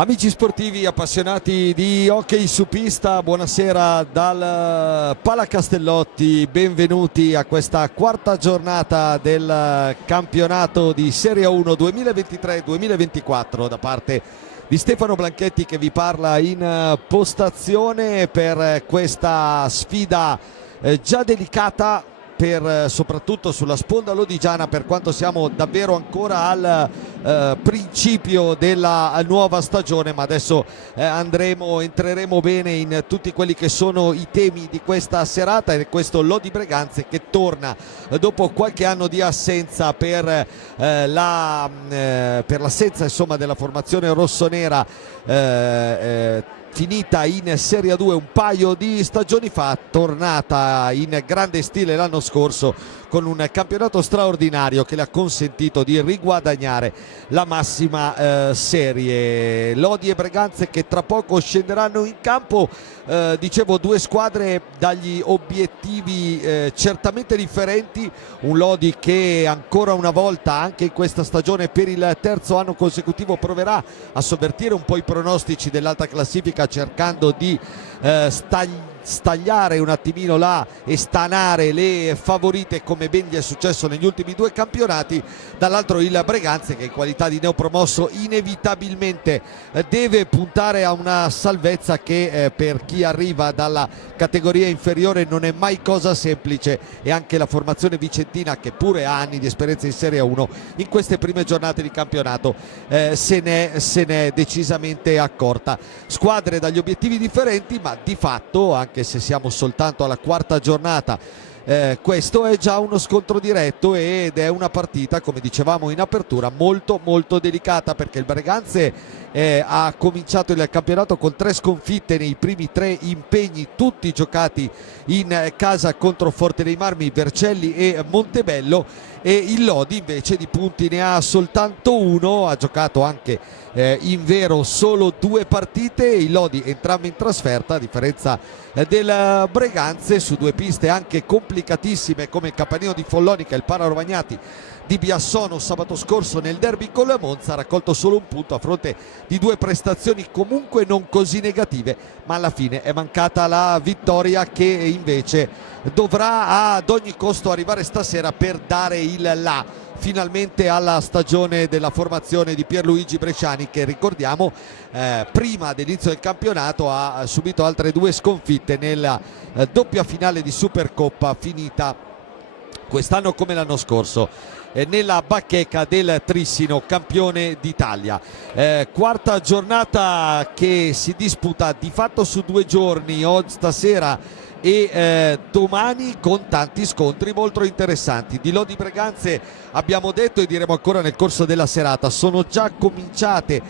Amici sportivi appassionati di hockey su pista, buonasera dal Pala Castellotti, benvenuti a questa quarta giornata del campionato di Serie 1 2023-2024 da parte di Stefano Blanchetti che vi parla in postazione per questa sfida già delicata soprattutto sulla sponda lodigiana, per quanto siamo davvero ancora al principio della nuova stagione, ma adesso entreremo bene in tutti quelli che sono i temi di questa serata. E questo Lodi Breganze che torna dopo qualche anno di assenza per l'assenza insomma della formazione rossonera finita in Serie 2 un paio di stagioni fa, tornata in grande stile l'anno scorso con un campionato straordinario che le ha consentito di riguadagnare la massima serie. Lodi e Breganze che tra poco scenderanno in campo, dicevo due squadre dagli obiettivi certamente differenti, un Lodi che ancora una volta anche in questa stagione per il terzo anno consecutivo proverà a sovvertire un po' i pronostici dell'alta classifica cercando di stagliare un attimino là e stanare le favorite come ben gli è successo negli ultimi due campionati. Dall'altro il Breganze che in qualità di neopromosso inevitabilmente deve puntare a una salvezza che per chi arriva dalla categoria inferiore non è mai cosa semplice, e anche la formazione vicentina che pure ha anni di esperienza in Serie 1 in queste prime giornate di campionato se n'è decisamente accorta. Squadre dagli obiettivi differenti, ma di fatto anche se siamo soltanto alla quarta giornata questo è già uno scontro diretto ed è una partita, come dicevamo in apertura, molto molto delicata, perché il Breganze ha cominciato il campionato con 3 sconfitte nei primi 3 impegni, tutti giocati in casa contro Forte dei Marmi, Vercelli e Montebello, e il Lodi invece di punti ne ha soltanto 1, ha giocato anche in vero solo 2 partite, il Lodi entrambe in trasferta, a differenza del Breganze su 2 piste anche complicatissime come il Campanino di Follonica e il Para Rovagnati di Biassono sabato scorso nel derby con la Monza. Ha raccolto solo un punto a fronte di 2 prestazioni comunque non così negative, ma alla fine è mancata la vittoria che invece dovrà ad ogni costo arrivare stasera per dare il là finalmente alla stagione della formazione di Pierluigi Bresciani, che ricordiamo prima dell'inizio del campionato ha subito altre 2 sconfitte nella doppia finale di Supercoppa finita quest'anno come l'anno scorso nella bacheca del Trissino, campione d'Italia. Quarta giornata che si disputa di fatto su 2 giorni, stasera e domani, con tanti scontri molto interessanti. Di Lodi Breganze abbiamo detto e diremo ancora nel corso della serata, sono già cominciate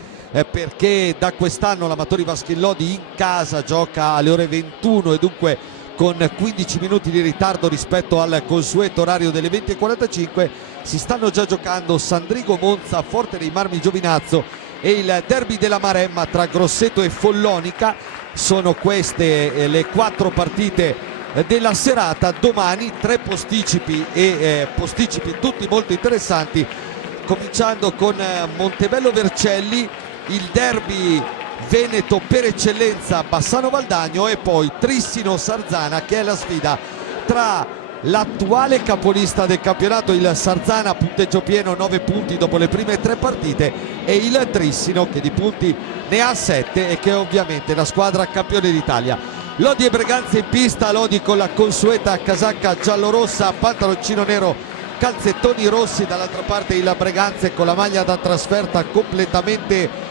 perché da quest'anno l'Amatori Vaschellodi in casa gioca alle ore 21 e dunque con 15 minuti di ritardo rispetto al consueto orario delle 20:45. Si stanno già giocando Sandrigo Monza, Forte dei Marmi Giovinazzo e il derby della Maremma tra Grosseto e Follonica. Sono queste le 4 partite della serata. Domani 3 posticipi e posticipi tutti molto interessanti, cominciando con Montebello Vercelli, il derby veneto per eccellenza Bassano Valdagno, e poi Trissino Sarzana, che è la sfida tra l'attuale capolista del campionato, il Sarzana, punteggio pieno 9 punti dopo le prime 3 partite, e il Trissino che di punti ne ha 7 e che è ovviamente la squadra campione d'Italia. Lodi e Breganze in pista, Lodi con la consueta casacca giallorossa, pantaloncino nero, calzettoni rossi, dall'altra parte il Breganze con la maglia da trasferta completamente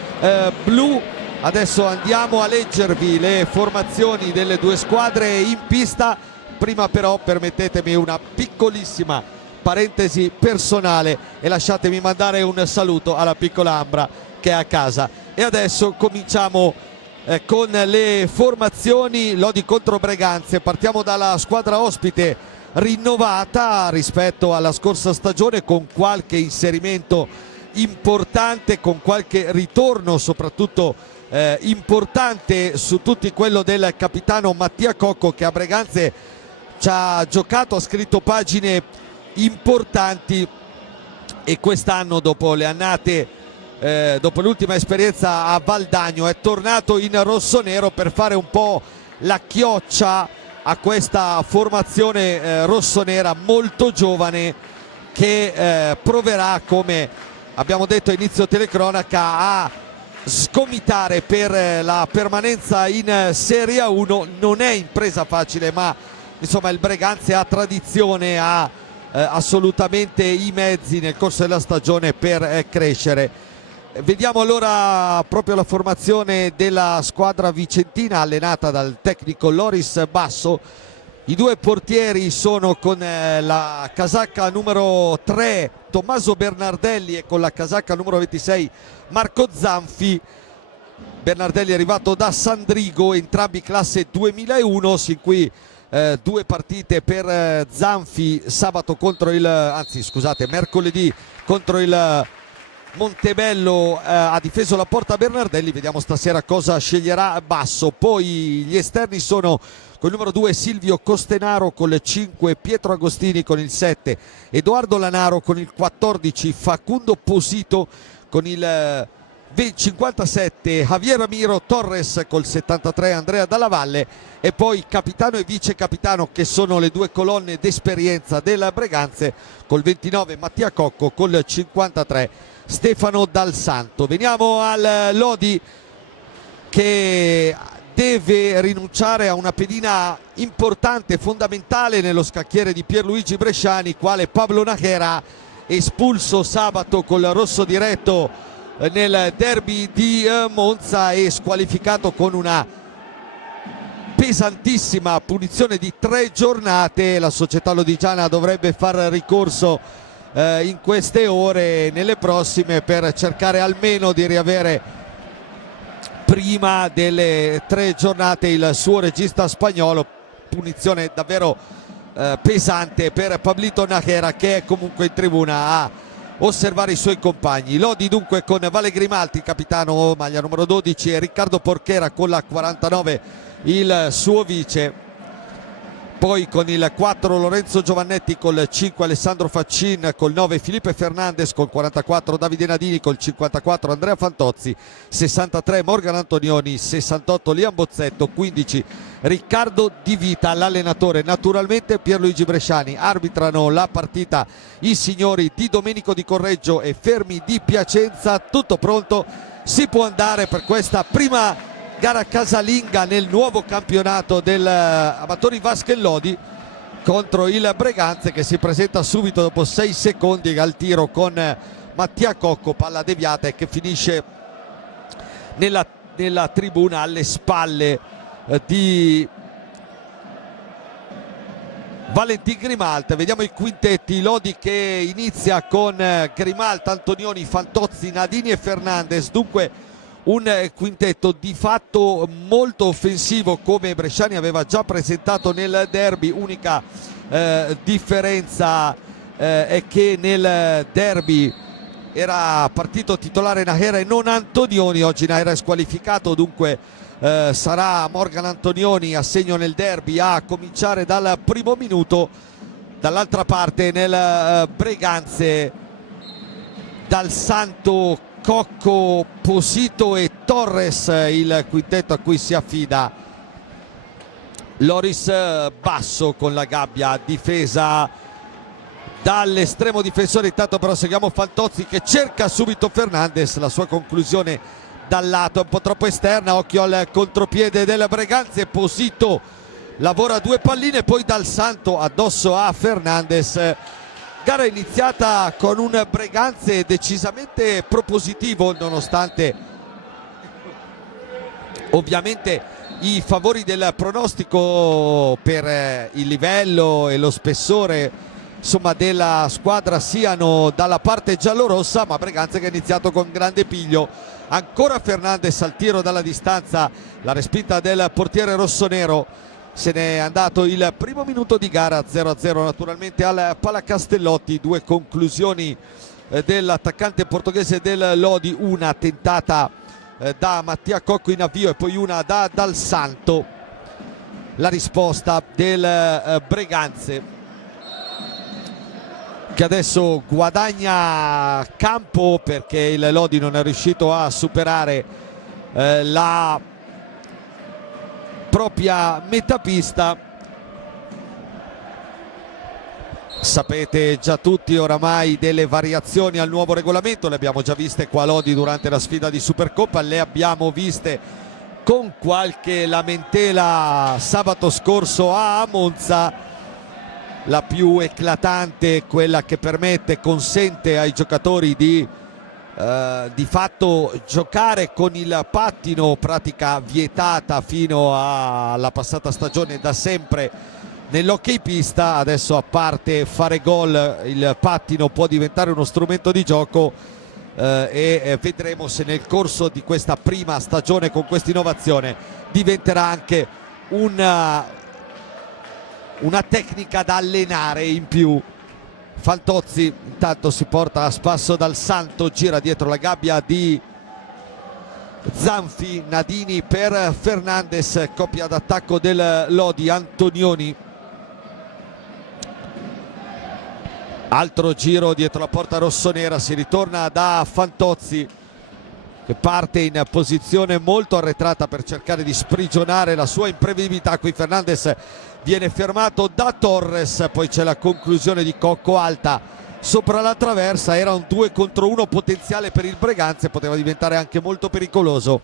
blu. Adesso andiamo a leggervi le formazioni delle 2 squadre in pista. Prima però permettetemi una piccolissima parentesi personale e lasciatemi mandare un saluto alla piccola Ambra che è a casa. E adesso cominciamo con le formazioni. Lodi contro Breganze. Partiamo dalla squadra ospite, rinnovata rispetto alla scorsa stagione, con qualche inserimento importante, con qualche ritorno soprattutto importante su tutti quello del capitano Mattia Cocco, che a Breganze ci ha giocato, ha scritto pagine importanti, e quest'anno dopo le annate dopo l'ultima esperienza a Valdagno è tornato in rossonero per fare un po' la chioccia a questa formazione rossonera molto giovane che proverà, come abbiamo detto a inizio telecronaca, a sgomitare per la permanenza in Serie 1. Non è impresa facile, ma insomma il Breganze ha tradizione, ha assolutamente i mezzi nel corso della stagione per crescere. Vediamo allora proprio la formazione della squadra vicentina allenata dal tecnico Loris Basso. I due portieri sono con la casacca numero 3 Tommaso Bernardelli e con la casacca numero 26 Marco Zanfi. Bernardelli è arrivato da Sandrigo, entrambi classe 2001, sin qui due partite per Zanfi sabato contro mercoledì contro il Montebello, ha difeso la porta Bernardelli. Vediamo stasera cosa sceglierà Basso. Poi gli esterni sono con il numero 2 Silvio Costenaro, con il 5 Pietro Agostini, con il 7 Edoardo Lanaro, con il 14 Facundo Posito, con il 57 Javier Ramiro Torres, col 73 Andrea Dalla Valle, e poi capitano e vice capitano, che sono le due colonne d'esperienza del Breganze, col 29 Mattia Cocco, col 53 Stefano Dal Santo. Veniamo al Lodi, che deve rinunciare a una pedina importante, fondamentale nello scacchiere di Pierluigi Bresciani, quale Pablo Najera, espulso sabato col rosso diretto nel derby di Monza e squalificato con una pesantissima punizione di 3 giornate. La società lodigiana dovrebbe far ricorso in queste ore, nelle prossime, per cercare almeno di riavere prima delle 3 giornate il suo regista spagnolo. Punizione davvero pesante per Pablito Najera, che è comunque in tribuna a osservare i suoi compagni. Lodi dunque con Vale Grimalti, capitano, maglia numero 12, e Riccardo Porchera con la 49 il suo vice. Poi con il 4 Lorenzo Giovannetti, col 5 Alessandro Faccin, col 9 Felipe Fernandez, col 44 Davide Nadini, col 54 Andrea Fantozzi, 63 Morgan Antonioni, 68 Liam Bozzetto, 15 Riccardo Di Vita. L'allenatore naturalmente Pierluigi Bresciani. Arbitrano la partita i signori Di Domenico Di Correggio e Fermi Di Piacenza. Tutto pronto, si può andare per questa prima gara casalinga nel nuovo campionato del Amatori Vasche Lodi contro il Breganze, che si presenta subito dopo 6 secondi al tiro con Mattia Cocco, palla deviata, e che finisce nella tribuna alle spalle di Valentin Grimalt. Vediamo i quintetti. Lodi che inizia con Grimalt, Antonioni, Fantozzi, Nadini e Fernandez. Dunque un quintetto di fatto molto offensivo, come Bresciani aveva già presentato nel derby. Unica differenza è che nel derby era partito titolare Najera e non Antonioni. Oggi Najera è squalificato, dunque sarà Morgan Antonioni a segno nel derby a cominciare dal primo minuto. Dall'altra parte nel Breganze Dal Santo, Cocco, Posito e Torres il quintetto a cui si affida Loris Basso, con la gabbia difesa dall'estremo difensore. Intanto però seguiamo Fantozzi che cerca subito Fernandez, la sua conclusione dal lato è un po' troppo esterna. Occhio al contropiede del Breganze. Posito lavora 2 palline, poi Dal Santo addosso a Fernandez. Gara iniziata con un Breganze decisamente propositivo, nonostante ovviamente i favori del pronostico per il livello e lo spessore, insomma, della squadra siano dalla parte giallorossa. Ma Breganze che ha iniziato con grande piglio. Ancora Fernandez al tiro dalla distanza, la respinta del portiere rossonero. Se n'è andato il primo minuto di gara, 0-0 naturalmente al Palacastellotti. 2 conclusioni dell'attaccante portoghese del Lodi, una tentata da Mattia Cocco in avvio e poi una da Dal Santo. La risposta del Breganze, che adesso guadagna campo perché il Lodi non è riuscito a superare la propria metapista. Sapete già tutti oramai delle variazioni al nuovo regolamento, le abbiamo già viste qua a Lodi durante la sfida di Supercoppa, le abbiamo viste con qualche lamentela sabato scorso a Monza. La più eclatante, quella che consente ai giocatori di fatto giocare con il pattino, pratica vietata fino alla passata stagione da sempre nell'hockey pista. Adesso, a parte fare gol, il pattino può diventare uno strumento di gioco e vedremo se nel corso di questa prima stagione con questa innovazione diventerà anche una tecnica da allenare in più. Fantozzi intanto si porta a spasso dal Santo, gira dietro la gabbia di Zanfi, Nadini per Fernandez, coppia d'attacco del Lodi. Antonioni, altro giro dietro la porta rossonera, si ritorna da Fantozzi che parte in posizione molto arretrata per cercare di sprigionare la sua imprevedibilità. Qui Fernandez viene fermato da Torres, poi c'è la conclusione di Cocco alta sopra la traversa. Era un 2 contro 1 potenziale per il Breganze, poteva diventare anche molto pericoloso.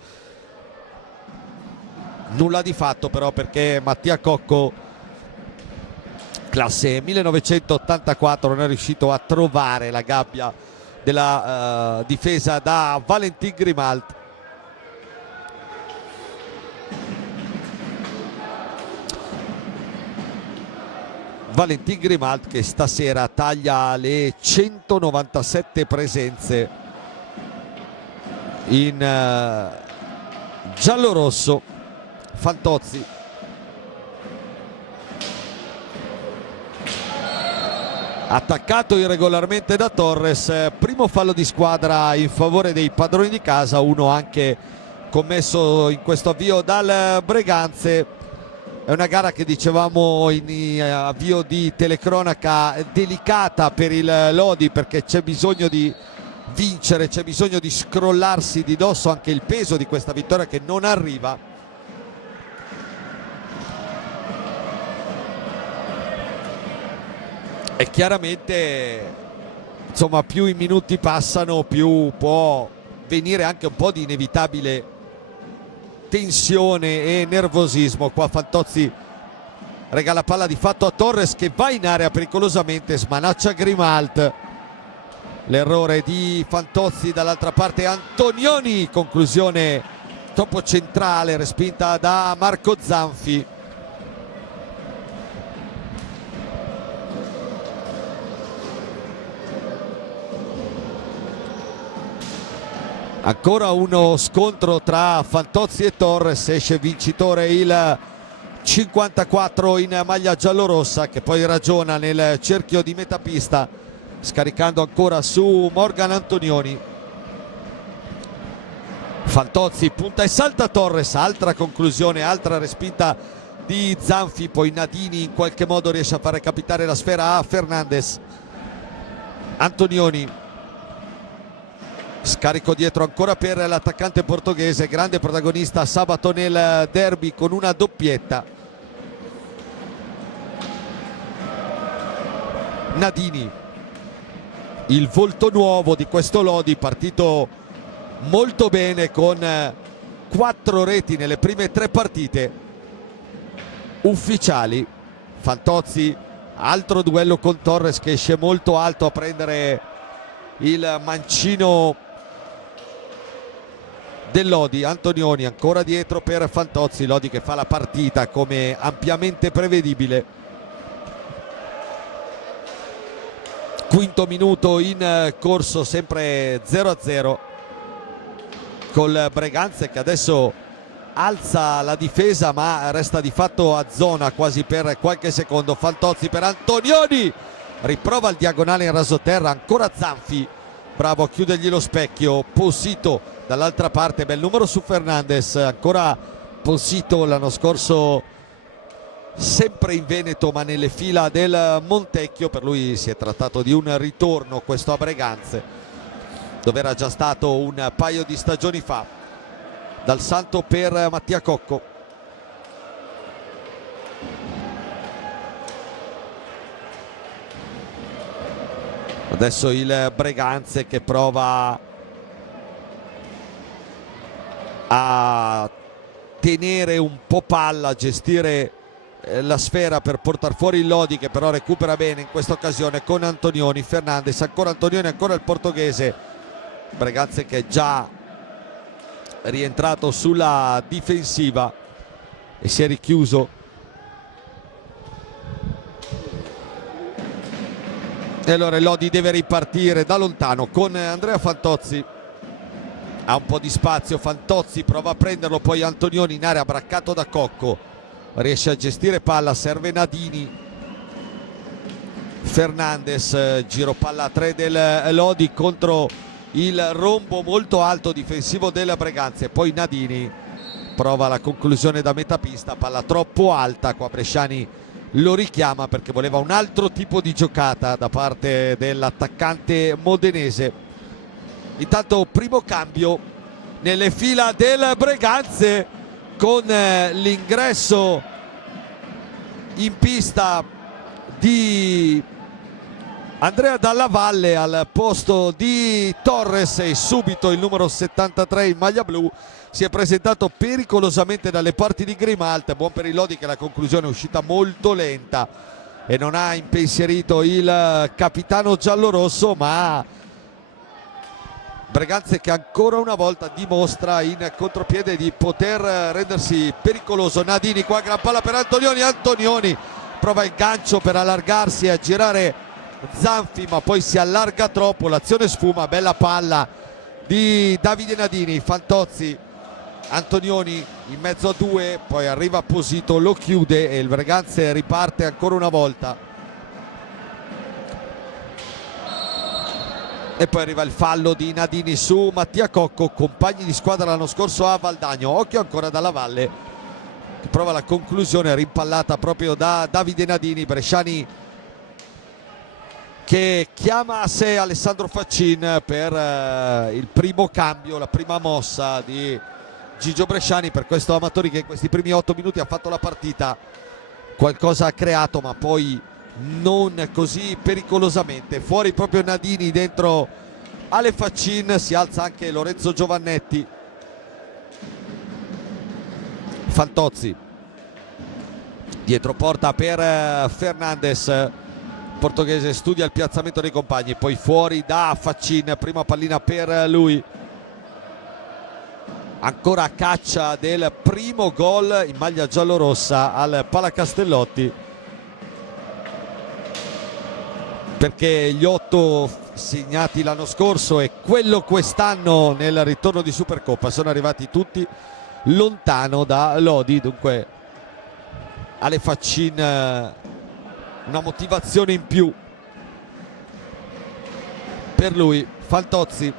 Nulla di fatto però, perché Mattia Cocco, classe 1984, non è riuscito a trovare la gabbia della difesa da Valentin Grimalt. Valentin Grimalt che stasera taglia le 197 presenze in giallorosso. Fantozzi, attaccato irregolarmente da Torres, primo fallo di squadra in favore dei padroni di casa, uno anche commesso in questo avvio dal Breganze. È una gara che dicevamo in avvio di telecronaca delicata per il Lodi, perché c'è bisogno di vincere, c'è bisogno di scrollarsi di dosso anche il peso di questa vittoria che non arriva. E chiaramente, insomma, più i minuti passano, più può venire anche un po' di inevitabile tensione e nervosismo. Qua Fantozzi regala palla di fatto a Torres che va in area pericolosamente, smanaccia Grimalt. L'errore di Fantozzi, dall'altra parte Antonioni, conclusione troppo centrale, respinta da Marco Zanfi. Ancora uno scontro tra Fantozzi e Torres, esce vincitore il 54 in maglia giallorossa, che poi ragiona nel cerchio di metapista scaricando ancora su Morgan Antonioni. Fantozzi punta e salta Torres, altra conclusione, altra respinta di Zanfi, poi Nadini in qualche modo riesce a fare capitare la sfera a Fernandez. Antonioni, scarico dietro ancora per l'attaccante portoghese, grande protagonista sabato nel derby con una doppietta. Nadini, il volto nuovo di questo Lodi, partito molto bene con 4 reti nelle prime 3 partite ufficiali. Fantozzi, altro duello con Torres che esce molto alto a prendere il mancino del Lodi. Antonioni ancora dietro per Fantozzi, Lodi che fa la partita come ampiamente prevedibile. Quinto minuto in corso, sempre 0-0 col Breganze che adesso alza la difesa ma resta di fatto a zona quasi per qualche secondo. Fantozzi per Antonioni, riprova il diagonale in rasoterra, ancora Zanfi, bravo a chiudergli lo specchio. Posito dall'altra parte, bel numero su Fernandez, ancora Posito, l'anno scorso sempre in Veneto ma nelle fila del Montecchio. Per lui si è trattato di un ritorno questo a Breganze, dove era già stato un paio di stagioni fa. Dal Santo per Mattia Cocco. Adesso il Breganze che prova a tenere un po' palla, a gestire la sfera per portare fuori il Lodi, che però recupera bene in questa occasione con Antonioni. Fernandez, ancora Antonioni, ancora il portoghese. Breganze che è già rientrato sulla difensiva e si è richiuso. E allora il Lodi deve ripartire da lontano con Andrea Fantozzi. Ha un po' di spazio Fantozzi, prova a prenderlo, poi Antonioni in area, braccato da Cocco, riesce a gestire palla, serve Nadini. Fernandez, giro palla a 3 del Lodi contro il rombo molto alto difensivo della Breganze. Poi Nadini prova la conclusione da metà pista, palla troppo alta, qua Bresciani lo richiama perché voleva un altro tipo di giocata da parte dell'attaccante modenese. Intanto primo cambio nelle fila del Breganze, con l'ingresso in pista di Andrea Dalla Valle al posto di Torres, e subito il numero 73 in maglia blu si è presentato pericolosamente dalle parti di Grimalt. Buon per il Lodi, che la conclusione è uscita molto lenta e non ha impensierito il capitano giallorosso, ma Breganze che ancora una volta dimostra in contropiede di poter rendersi pericoloso. Nadini, qua gran palla per Antonioni. Antonioni prova il gancio per allargarsi e a girare Zanfi, ma poi si allarga troppo, l'azione sfuma. Bella palla di Davide Nadini. Fantozzi, Antonioni in mezzo a due, poi arriva Posito, lo chiude e il Breganze riparte ancora una volta. E poi arriva il fallo di Nadini su Mattia Cocco, compagni di squadra l'anno scorso a Valdagno. Occhio ancora Dalla Valle, che prova la conclusione rimpallata proprio da Davide Nadini. Bresciani che chiama a sé Alessandro Faccin per il primo cambio, la prima mossa di Gigio Bresciani per questo Amatori, che in questi primi 8 minuti ha fatto la partita, qualcosa ha creato ma poi non così pericolosamente. Fuori proprio Nadini, dentro Ale Faccin, si alza anche Lorenzo Giovannetti. Fantozzi dietro porta per Fernandez, portoghese studia il piazzamento dei compagni, poi fuori da Faccin, prima pallina per lui. Ancora a caccia del primo gol in maglia giallorossa al Palacastellotti, perché gli 8 segnati l'anno scorso e quello quest'anno nel ritorno di Supercoppa sono arrivati tutti lontano da Lodi. Dunque Ale Faccin una motivazione in più per lui. Fantozzi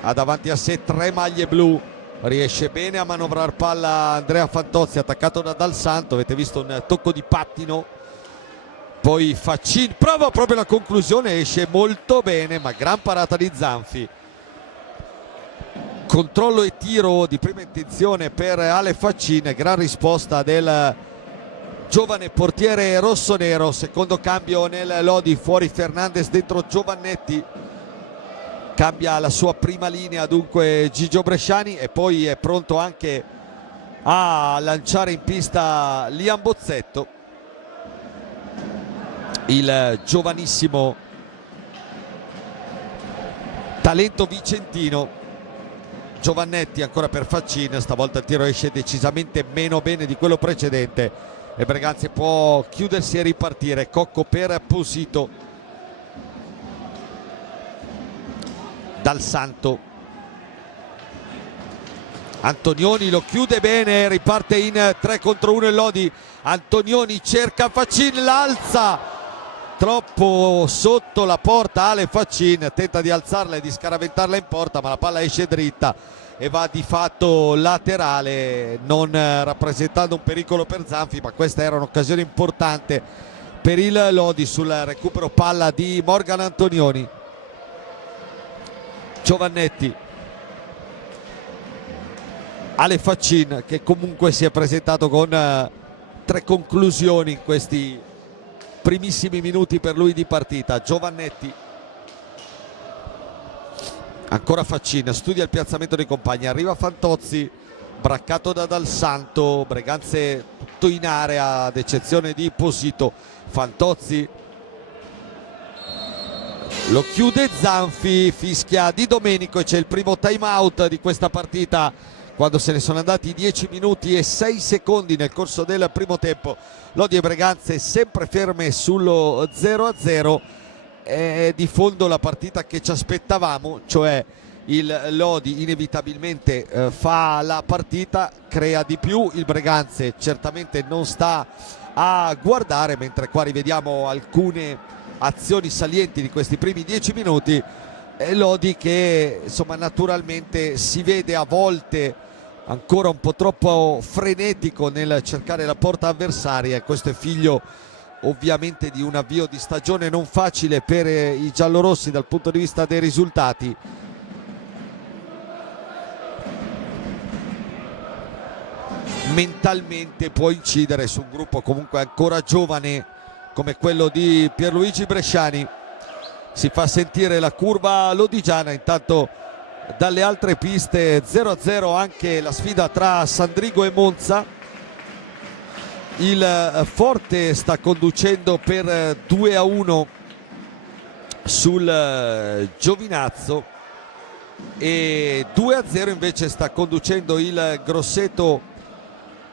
ha davanti a sé 3 maglie blu, riesce bene a manovrare palla Andrea Fantozzi, attaccato da Dal Santo. Avete visto un tocco di pattino, poi Faccin prova proprio la conclusione, esce molto bene, ma gran parata di Zanfi. Controllo e tiro di prima intenzione per Ale Faccin, gran risposta del giovane portiere rossonero. Secondo cambio nel Lodi, fuori Fernandez, dentro Giovannetti. Cambia la sua prima linea dunque Gigio Bresciani, e poi è pronto anche a lanciare in pista Liam Bozzetto, il giovanissimo talento vicentino. Giovannetti ancora per Faccin, stavolta il tiro esce decisamente meno bene di quello precedente e Breganze può chiudersi e ripartire. Cocco per Posito. Dal Santo, Antonioni lo chiude bene, riparte in 3 contro 1 il Lodi. Antonioni cerca Faccin, l'alza troppo sotto la porta. Ale Faccin tenta di alzarla e di scaraventarla in porta, ma la palla esce dritta e va di fatto laterale, non rappresentando un pericolo per Zanfi, ma questa era un'occasione importante per il Lodi sul recupero palla di Morgan Antonioni. Giovannetti, Ale Faccin, che comunque si è presentato con 3 conclusioni in questi primissimi minuti per lui di partita. Giovannetti, ancora Faccin, studia il piazzamento dei compagni, arriva Fantozzi, braccato da Dal Santo, Breganze tutto in area ad eccezione di Posito. Fantozzi lo chiude Zanfi, fischia Di Domenico e c'è il primo time out di questa partita quando se ne sono andati 10 minuti e 6 secondi nel corso del primo tempo. Lodi e Breganze sempre ferme sullo 0-0. È di fondo la partita che ci aspettavamo, cioè il Lodi inevitabilmente fa la partita, crea di più, il Breganze certamente non sta a guardare, mentre qua rivediamo alcune azioni salienti di questi primi 10 minuti. Lodi che insomma naturalmente si vede a volte ancora un po' troppo frenetico nel cercare la porta avversaria, e questo è figlio ovviamente di un avvio di stagione non facile per i giallorossi dal punto di vista dei risultati. Mentalmente può incidere su un gruppo comunque ancora giovane come quello di Pierluigi Bresciani. Si fa sentire la curva lodigiana. Intanto dalle altre piste 0-0 anche la sfida tra Sandrigo e Monza. Il Forte sta conducendo per 2-1 sul Giovinazzo e 2-0 invece sta conducendo il Grosseto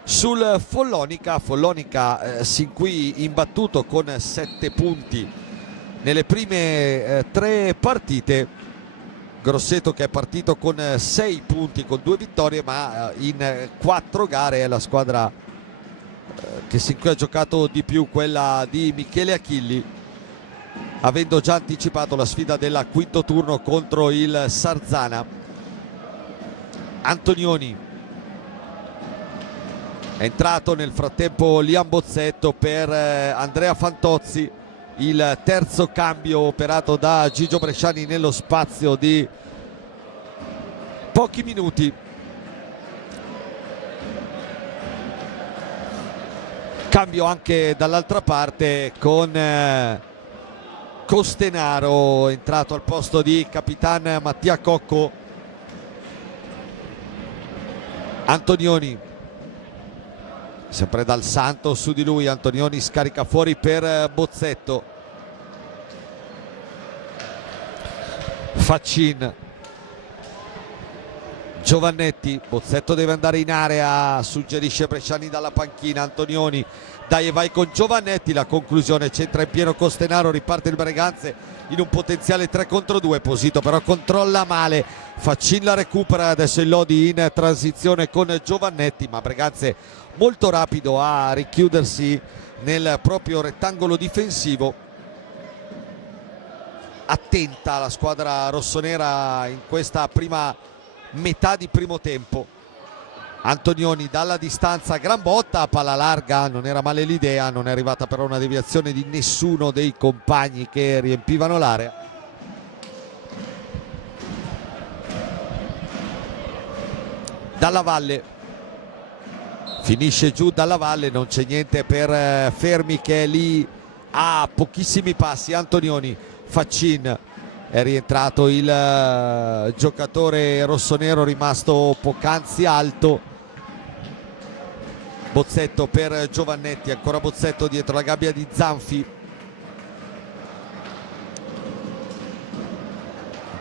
sul Follonica. Sin qui imbattuto con 7 punti nelle prime 3 partite. Grosseto che è partito con 6 punti con 2 vittorie, ma in 4 gare è la squadra che sin qui ha giocato di più, quella di Michele Achilli, avendo già anticipato la sfida del quinto turno contro il Sarzana. Antonioni è entrato nel frattempo Liam Bozzetto per Andrea Fantozzi, il terzo cambio operato da Gigio Bresciani nello spazio di pochi minuti. Cambio anche dall'altra parte con Costenaro entrato al posto di Capitan Mattia Cocco. Antonioni, sempre Dal Santo su di lui. Antonioni scarica fuori per Bozzetto. Faccin, Giovannetti, Bozzetto deve andare in area, suggerisce Bresciani dalla panchina. Antonioni, dai e vai con Giovannetti, la conclusione c'entra in pieno Costenaro, riparte il Breganze in un potenziale 3 contro 2. Posito però controlla male, Faccin la recupera, adesso il Lodi in transizione con Giovannetti, ma Breganze molto rapido a richiudersi nel proprio rettangolo difensivo. Attenta la squadra rossonera in questa prima metà di primo tempo. Antonioni dalla distanza, gran botta, palla larga, non era male l'idea, non è arrivata però una deviazione di nessuno dei compagni che riempivano l'area. Dalla Valle, finisce giù Dalla Valle, non c'è niente per Fermi che è lì a pochissimi passi. Antonioni, Faccin, è rientrato il giocatore rossonero rimasto poc'anzi alto. Bozzetto per Giovannetti, ancora Bozzetto dietro la gabbia di Zanfi.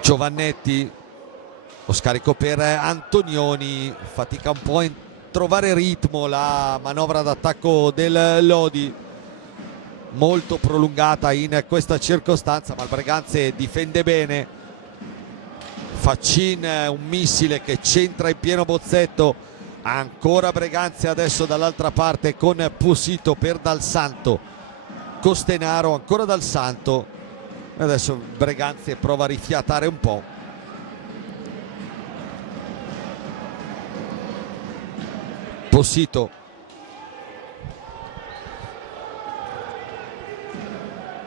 Giovannetti, lo scarico per Antonioni, fatica un po' a trovare ritmo la manovra d'attacco del Lodi, molto prolungata in questa circostanza, ma il Breganze difende bene. Faccin, un missile che centra in pieno Bozzetto. Ancora Breganze adesso dall'altra parte con Posito per Dal Santo. Costenaro, ancora Dal Santo. Adesso Breganze prova a rifiatare un po'. Possito.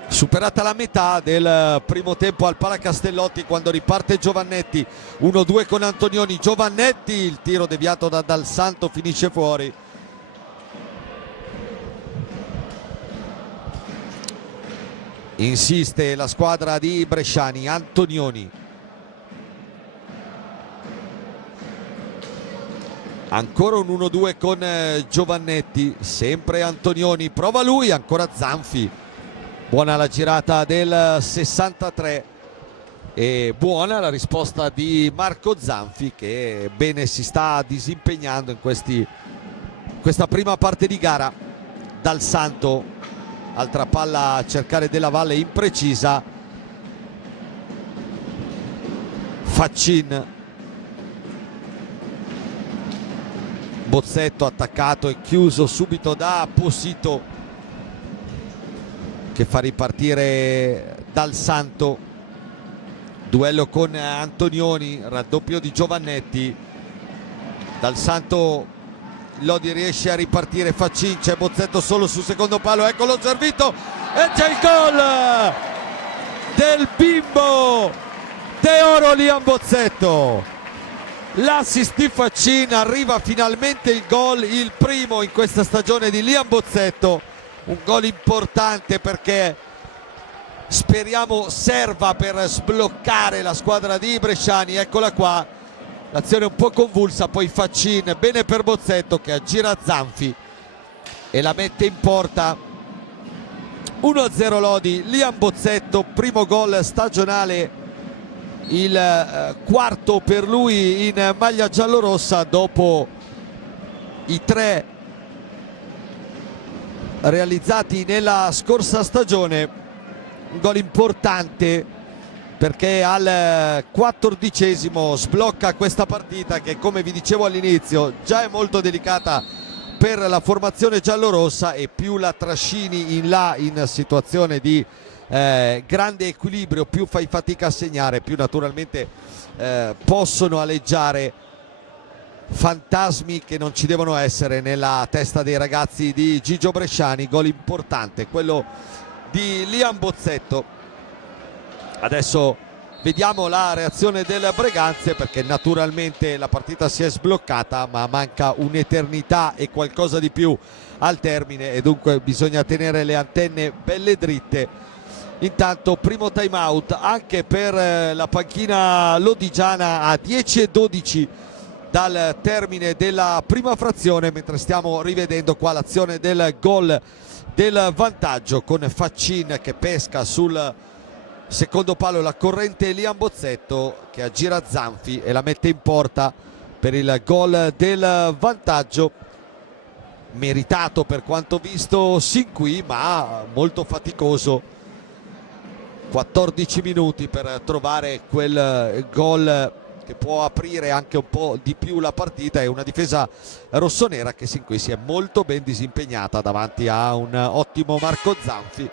Superata la metà del primo tempo al Palacastellotti, quando riparte Giovannetti, 1-2 con Antonioni. Giovannetti, il tiro deviato da Dal Santo, finisce fuori. Insiste la squadra di Bresciani. Antonioni, ancora un 1-2 con Giovannetti, sempre Antonioni, prova lui, ancora Zanfi. Buona la girata del 63 e buona la risposta di Marco Zanfi, che bene si sta disimpegnando in questa prima parte di gara. Dal Santo, altra palla a cercare della Valle, imprecisa. Faccin, Bozzetto attaccato e chiuso subito da Possito, che fa ripartire Dal Santo. Duello con Antonioni, raddoppio di Giovannetti. Dal Santo, Lodi riesce a ripartire. Faccin, c'è Bozzetto solo sul secondo palo, eccolo servito e c'è il gol del bimbo De Oro Liam Bozzetto. L'assist di Faccin, arriva finalmente il gol, il primo in questa stagione di Liam Bozzetto. Un gol importante perché speriamo serva per sbloccare la squadra di Bresciani. Eccola qua, l'azione un po' convulsa, poi Faccin, bene per Bozzetto che aggira Zanfi e la mette in porta. 1-0 Lodi. Liam Bozzetto, primo gol stagionale, il quarto per lui in maglia giallorossa dopo i 3 realizzati nella scorsa stagione. Un gol importante perché al 14° sblocca questa partita che, come vi dicevo all'inizio, già è molto delicata per la formazione giallorossa, e più la trascini in là in situazione di grande equilibrio, più fai fatica a segnare, più naturalmente possono aleggiare fantasmi che non ci devono essere nella testa dei ragazzi di Gigio Bresciani. Gol importante quello di Liam Bozzetto. Adesso vediamo la reazione del Breganze, perché naturalmente la partita si è sbloccata, ma manca un'eternità e qualcosa di più al termine, e dunque bisogna tenere le antenne belle dritte. Intanto primo time out anche per la panchina lodigiana a 10:12 dal termine della prima frazione, mentre stiamo rivedendo qua l'azione del gol del vantaggio, con Faccin che pesca sul secondo palo la corrente Liam Bozzetto, che aggira Zanfi e la mette in porta per il gol del vantaggio, meritato per quanto visto sin qui, ma molto faticoso. 14 minuti per trovare quel gol che può aprire anche un po' di più la partita, e una difesa rossonera che sin qui si è molto ben disimpegnata davanti a un ottimo Marco Zanfi.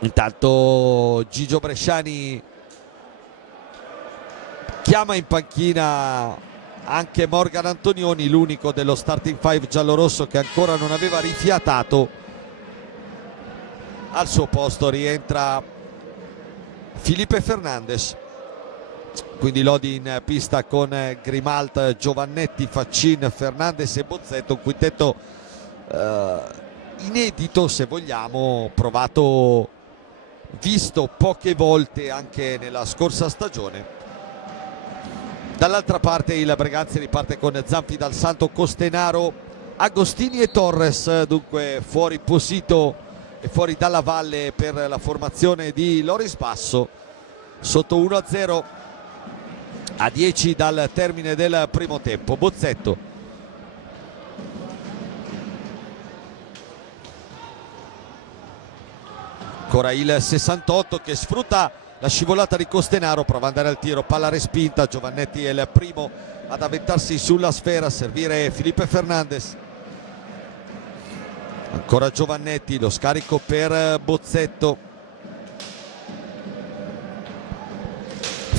Intanto Gigio Bresciani chiama in panchina anche Morgan Antonioni, l'unico dello starting five giallorosso che ancora non aveva rifiatato. Al suo posto rientra Felipe Fernandez. Quindi Lodi in pista con Grimalt, Giovannetti, Faccin, Fernandez e Bozzetto, un quintetto inedito, se vogliamo, provato, visto poche volte anche nella scorsa stagione. Dall'altra parte il Breganze riparte con Zanfi, Dal Santo, Costenaro, Agostini e Torres, dunque fuori Possito e fuori Dalla Valle per la formazione di Loris Basso. Sotto 1-0 a 10 dal termine del primo tempo. Bozzetto, ancora il 68 che sfrutta la scivolata di Costenaro, prova ad andare al tiro, palla respinta. Giovannetti è il primo ad avventarsi sulla sfera, a servire Felipe Fernandez. Ancora Giovannetti, lo scarico per Bozzetto.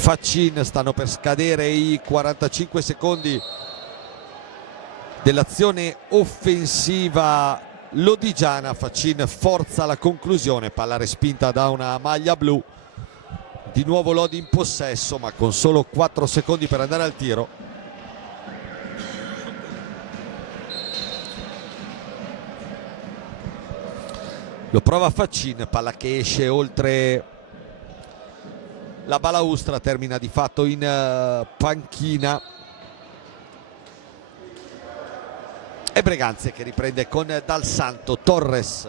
Faccin, stanno per scadere i 45 secondi dell'azione offensiva lodigiana. Faccin forza la conclusione, palla respinta da una maglia blu. Di nuovo Lodi in possesso, ma con solo 4 secondi per andare al tiro. Lo prova Faccin, palla che esce oltre la balaustra, termina di fatto in panchina. E Breganze che riprende con Dal Santo. Torres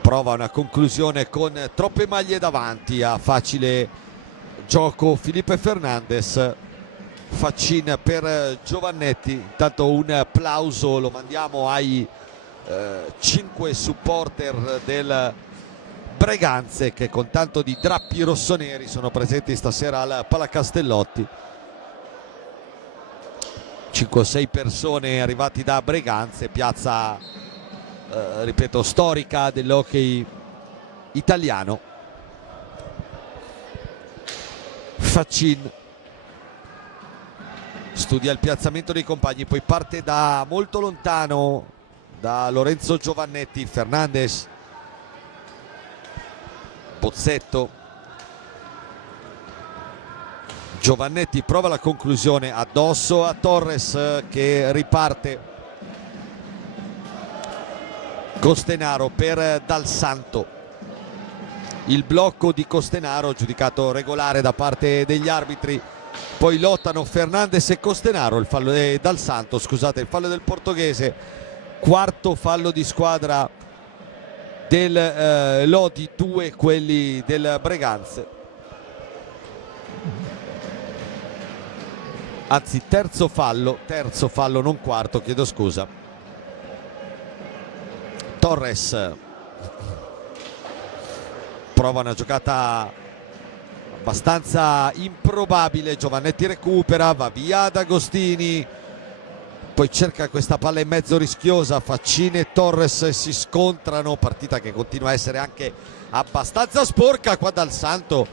prova una conclusione con troppe maglie davanti, a facile gioco Felipe Fernandez. Faccin per Giovannetti. Intanto un plauso lo mandiamo ai 5 supporter del Breganze che con tanto di drappi rossoneri sono presenti stasera al Palacastellotti. 5 o 6 persone arrivati da Breganze, piazza ripeto storica dell'hockey italiano. Faccin studia il piazzamento dei compagni, poi parte da molto lontano da Lorenzo Giovannetti. Fernandez, Bozzetto, Giovannetti prova la conclusione addosso a Torres che riparte. Costenaro per Dal Santo. Il blocco di Costenaro giudicato regolare da parte degli arbitri. Poi lottano Fernandez e Costenaro, il fallo Dal Santo, scusate, il fallo del portoghese. Quarto fallo di squadra del Lodi, 2 quelli del Breganze. Anzi terzo fallo non quarto, chiedo scusa. Torres prova una giocata abbastanza improbabile, Giovannetti recupera, va via D'Agostini, poi cerca questa palla in mezzo rischiosa. Faccin e Torres si scontrano, partita che continua a essere anche abbastanza sporca. Qua Dal Santo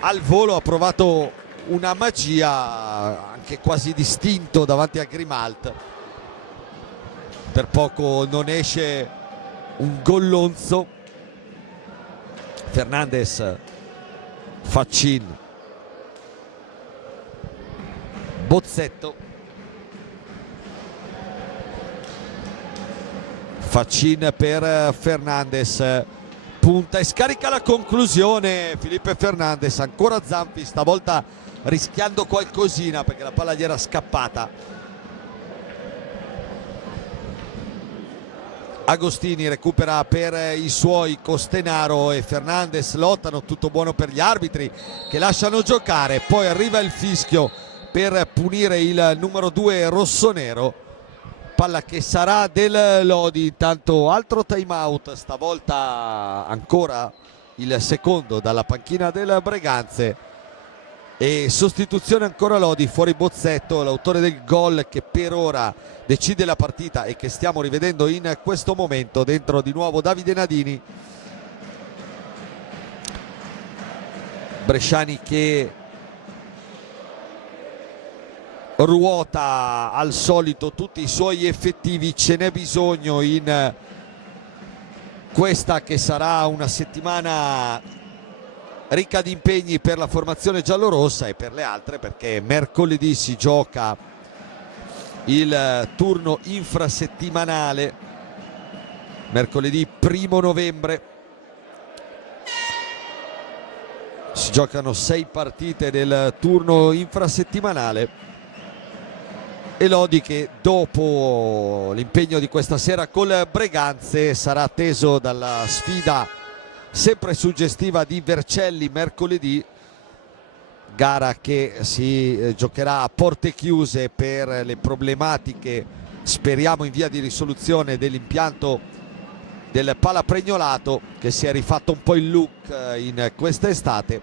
al volo ha provato una magia, anche quasi distinto davanti a Grimalt. Per poco non esce un gollonzo. Fernandez, Faccin, Bozzetto, Faccin per Fernandez, punta e scarica la conclusione. Felipe Fernandez, ancora Zampi, stavolta rischiando qualcosina perché la palla gli era scappata. Agostini recupera per i suoi, Costenaro e Fernandez lottano, tutto buono per gli arbitri che lasciano giocare. Poi arriva il fischio per punire il numero 2 rossonero, palla che sarà del Lodi. Intanto altro time out, stavolta ancora il secondo dalla panchina del Breganze, e sostituzione ancora Lodi, fuori Bozzetto, l'autore del gol che per ora decide la partita e che stiamo rivedendo in questo momento. Dentro di nuovo Davide Nadini. Bresciani che ruota al solito tutti i suoi effettivi, ce n'è bisogno in questa che sarà una settimana ricca di impegni per la formazione giallorossa e per le altre, perché mercoledì si gioca il turno infrasettimanale, mercoledì 1° novembre si giocano 6 partite del turno infrasettimanale, e Lodi che dopo l'impegno di questa sera col Breganze sarà atteso dalla sfida sempre suggestiva di Vercelli mercoledì, gara che si giocherà a porte chiuse per le problematiche, speriamo in via di risoluzione, dell'impianto del palapregnolato che si è rifatto un po' il look in questa estate.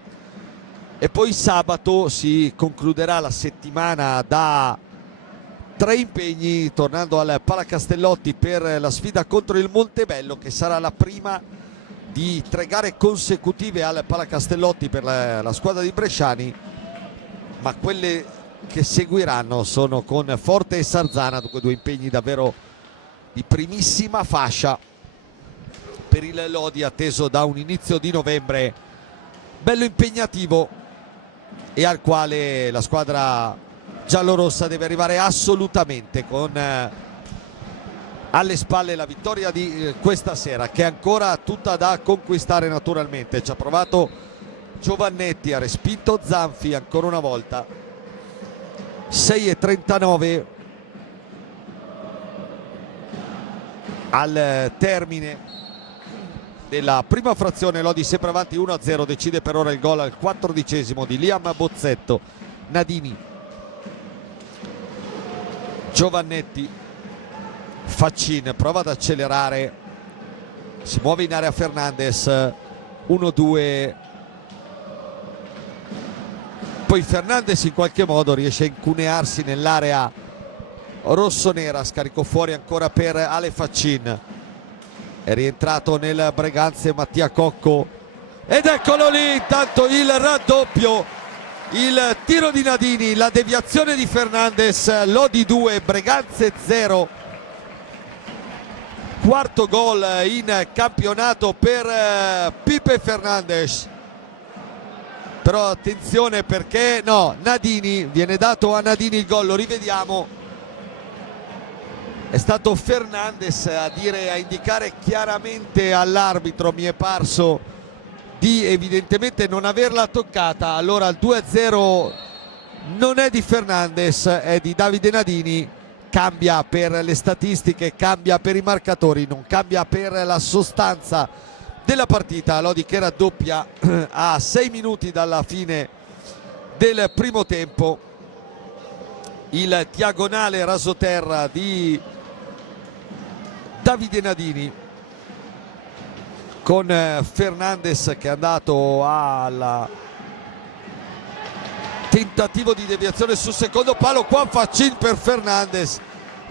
E poi sabato si concluderà la settimana da 3 impegni, tornando al Palacastellotti per la sfida contro il Montebello, che sarà la prima di 3 gare consecutive al Palacastellotti per la squadra di Bresciani, ma quelle che seguiranno sono con Forte e Sarzana, dunque due impegni davvero di primissima fascia per il Lodi, atteso da un inizio di novembre bello impegnativo e al quale la squadra giallorossa deve arrivare assolutamente, con alle spalle la vittoria di questa sera, che è ancora tutta da conquistare naturalmente. Ci ha provato Giovannetti, ha respinto Zanfi ancora una volta. 6:39 al termine della prima frazione. Lodi sempre avanti 1-0, decide per ora il gol al 14° di Liam Bozzetto. Nadini, Giovannetti, Faccin prova ad accelerare, si muove in area Fernandes, 1-2, poi Fernandes in qualche modo riesce a incunearsi nell'area rossonera, scarico fuori ancora per Ale Faccin, è rientrato nel Breganze Mattia Cocco ed eccolo lì intanto il raddoppio, il tiro di Nadini, la deviazione di Fernandes. Lodi 2, Breganze 0, quarto gol in campionato per Pipe Fernandes. Però attenzione, perché no, Nadini, viene dato a Nadini il gol, lo rivediamo, è stato Fernandes a indicare chiaramente all'arbitro, mi è parso, di evidentemente non averla toccata. Allora il 2-0 non è di Fernandes, è di Davide Nadini. Cambia per le statistiche, cambia per i marcatori, non cambia per la sostanza della partita. Lodi che raddoppia a 6 minuti dalla fine del primo tempo. Il diagonale rasoterra di Davide Nadini, con Fernandes che è andato al tentativo di deviazione sul secondo palo. Qua Faccin per Fernandes,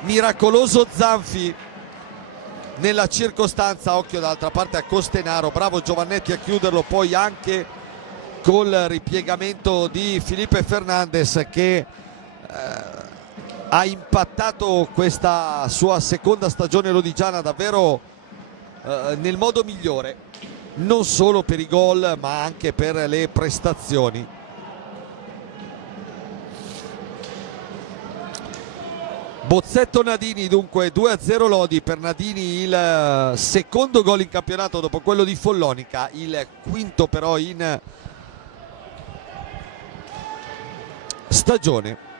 miracoloso Zanfi nella circostanza. Occhio dall'altra parte a Costenaro, bravo Giovannetti a chiuderlo, poi anche col ripiegamento di Felipe Fernandes, che ha impattato questa sua seconda stagione lodigiana davvero nel modo migliore, non solo per i gol ma anche per le prestazioni. Bozzetto Nadini, dunque 2-0 Lodi. Per Nadini il secondo gol in campionato dopo quello di Follonica, il quinto però in stagione.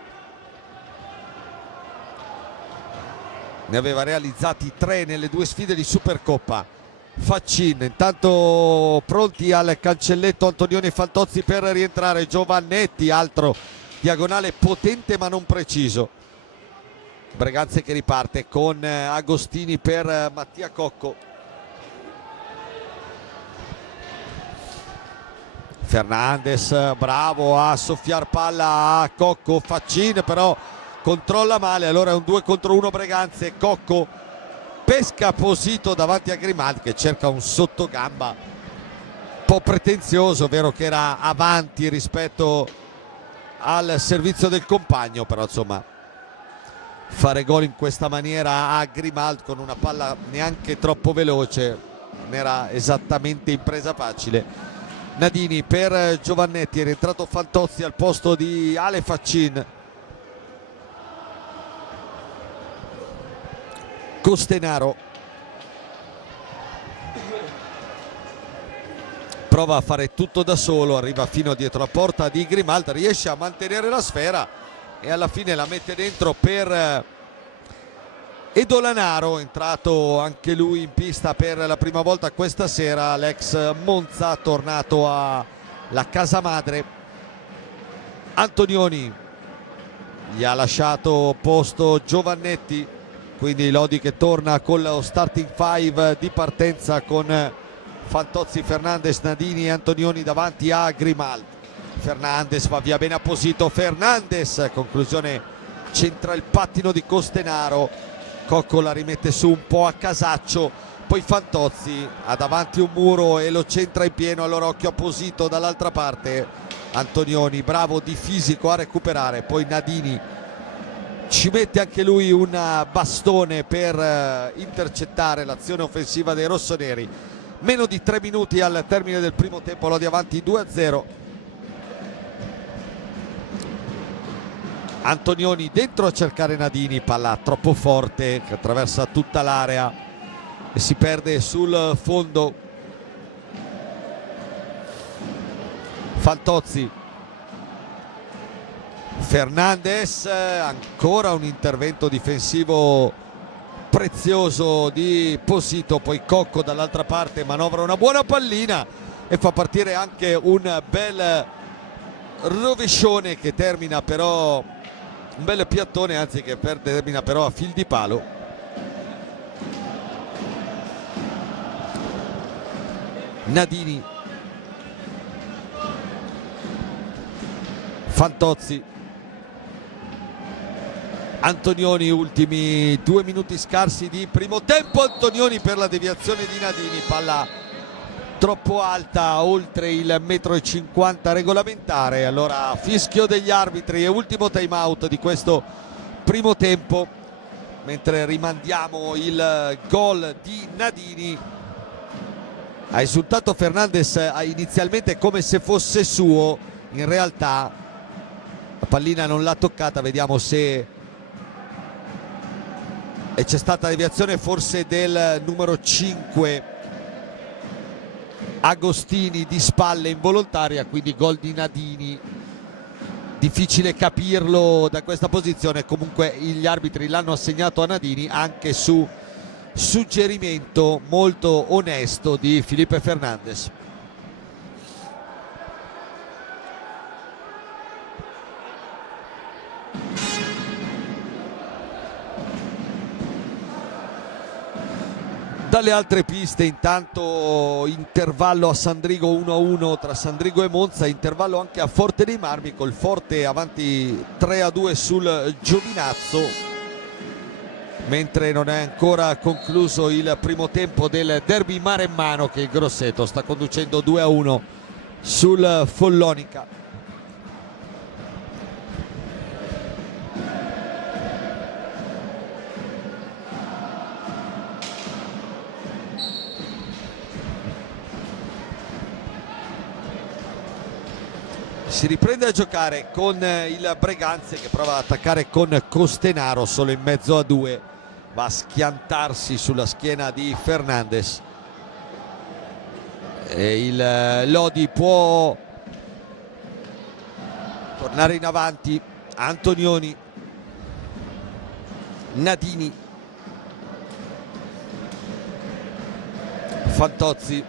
Ne aveva realizzati 3 nelle 2 sfide di Supercoppa. Faccin, intanto pronti al cancelletto Antonioni e Fantozzi per rientrare. Giovannetti, altro diagonale potente ma non preciso. Breganze che riparte con Agostini per Mattia Cocco. Fernandes bravo a soffiar palla a Cocco. Faccin però controlla male, allora è un 2 contro 1 Breganze. Cocco pesca Posito davanti a Grimaldi che cerca un sottogamba un po' pretenzioso, vero che era avanti rispetto al servizio del compagno, però insomma fare gol in questa maniera a Grimaldi con una palla neanche troppo veloce non era esattamente impresa facile. Nadini per Giovannetti, è rientrato Fantozzi al posto di Ale Faccin. Costenaro prova a fare tutto da solo, arriva fino dietro la porta di Grimaldi, riesce a mantenere la sfera e alla fine la mette dentro per Edolanaro, entrato anche lui in pista per la prima volta questa sera, l'ex Monza tornato alla casa madre. Antonioni gli ha lasciato posto Giovannetti, quindi Lodi che torna con lo starting 5 di partenza con Fantozzi, Fernandes, Nadini e Antonioni davanti a Grimaldi. Fernandes va via bene a Posito, Fernandes, conclusione centra il pattino di Costenaro. Cocco la rimette su un po' a casaccio, poi Fantozzi ha davanti un muro e lo centra in pieno, allora occhio a Posito dall'altra parte. Antonioni bravo di fisico a recuperare, poi Nadini ci mette anche lui un bastone per intercettare l'azione offensiva dei rossoneri. Meno di 3 minuti al termine del primo tempo, Lodi avanti 2-0. Antonioni dentro a cercare Nadini, palla troppo forte che attraversa tutta l'area e si perde sul fondo. Fantozzi, Fernandes, ancora un intervento difensivo prezioso di Posito, poi Cocco dall'altra parte manovra una buona pallina e fa partire anche un bel rovescione che termina però, un bel piattone anzi, che termina però a fil di palo. Nadini, Fantozzi, Antonioni, ultimi 2 minuti scarsi di primo tempo. Antonioni per la deviazione di Nadini, palla troppo alta, oltre il 1,50 m regolamentare. Allora fischio degli arbitri e ultimo time out di questo primo tempo, mentre rimandiamo il gol di Nadini. Ha esultato Fernandes inizialmente come se fosse suo, in realtà la pallina non l'ha toccata. Vediamo se c'è stata deviazione forse del numero 5 Agostini di spalle involontaria, quindi gol di Nadini. Difficile capirlo da questa posizione, comunque gli arbitri l'hanno assegnato a Nadini anche su suggerimento molto onesto di Felipe Fernandes. Dalle altre piste intanto intervallo a Sandrigo 1-1 tra Sandrigo e Monza, intervallo anche a Forte dei Marmi col Forte avanti 3-2 sul Giovinazzo, mentre non è ancora concluso il primo tempo del derby maremmano che il Grosseto sta conducendo 2-1 sul Follonica. Si riprende a giocare con il Breganze che prova ad attaccare con Costenaro solo in mezzo a due, va a schiantarsi sulla schiena di Fernandes e il Lodi può tornare in avanti. Antonioni, Nadini, Fantozzi,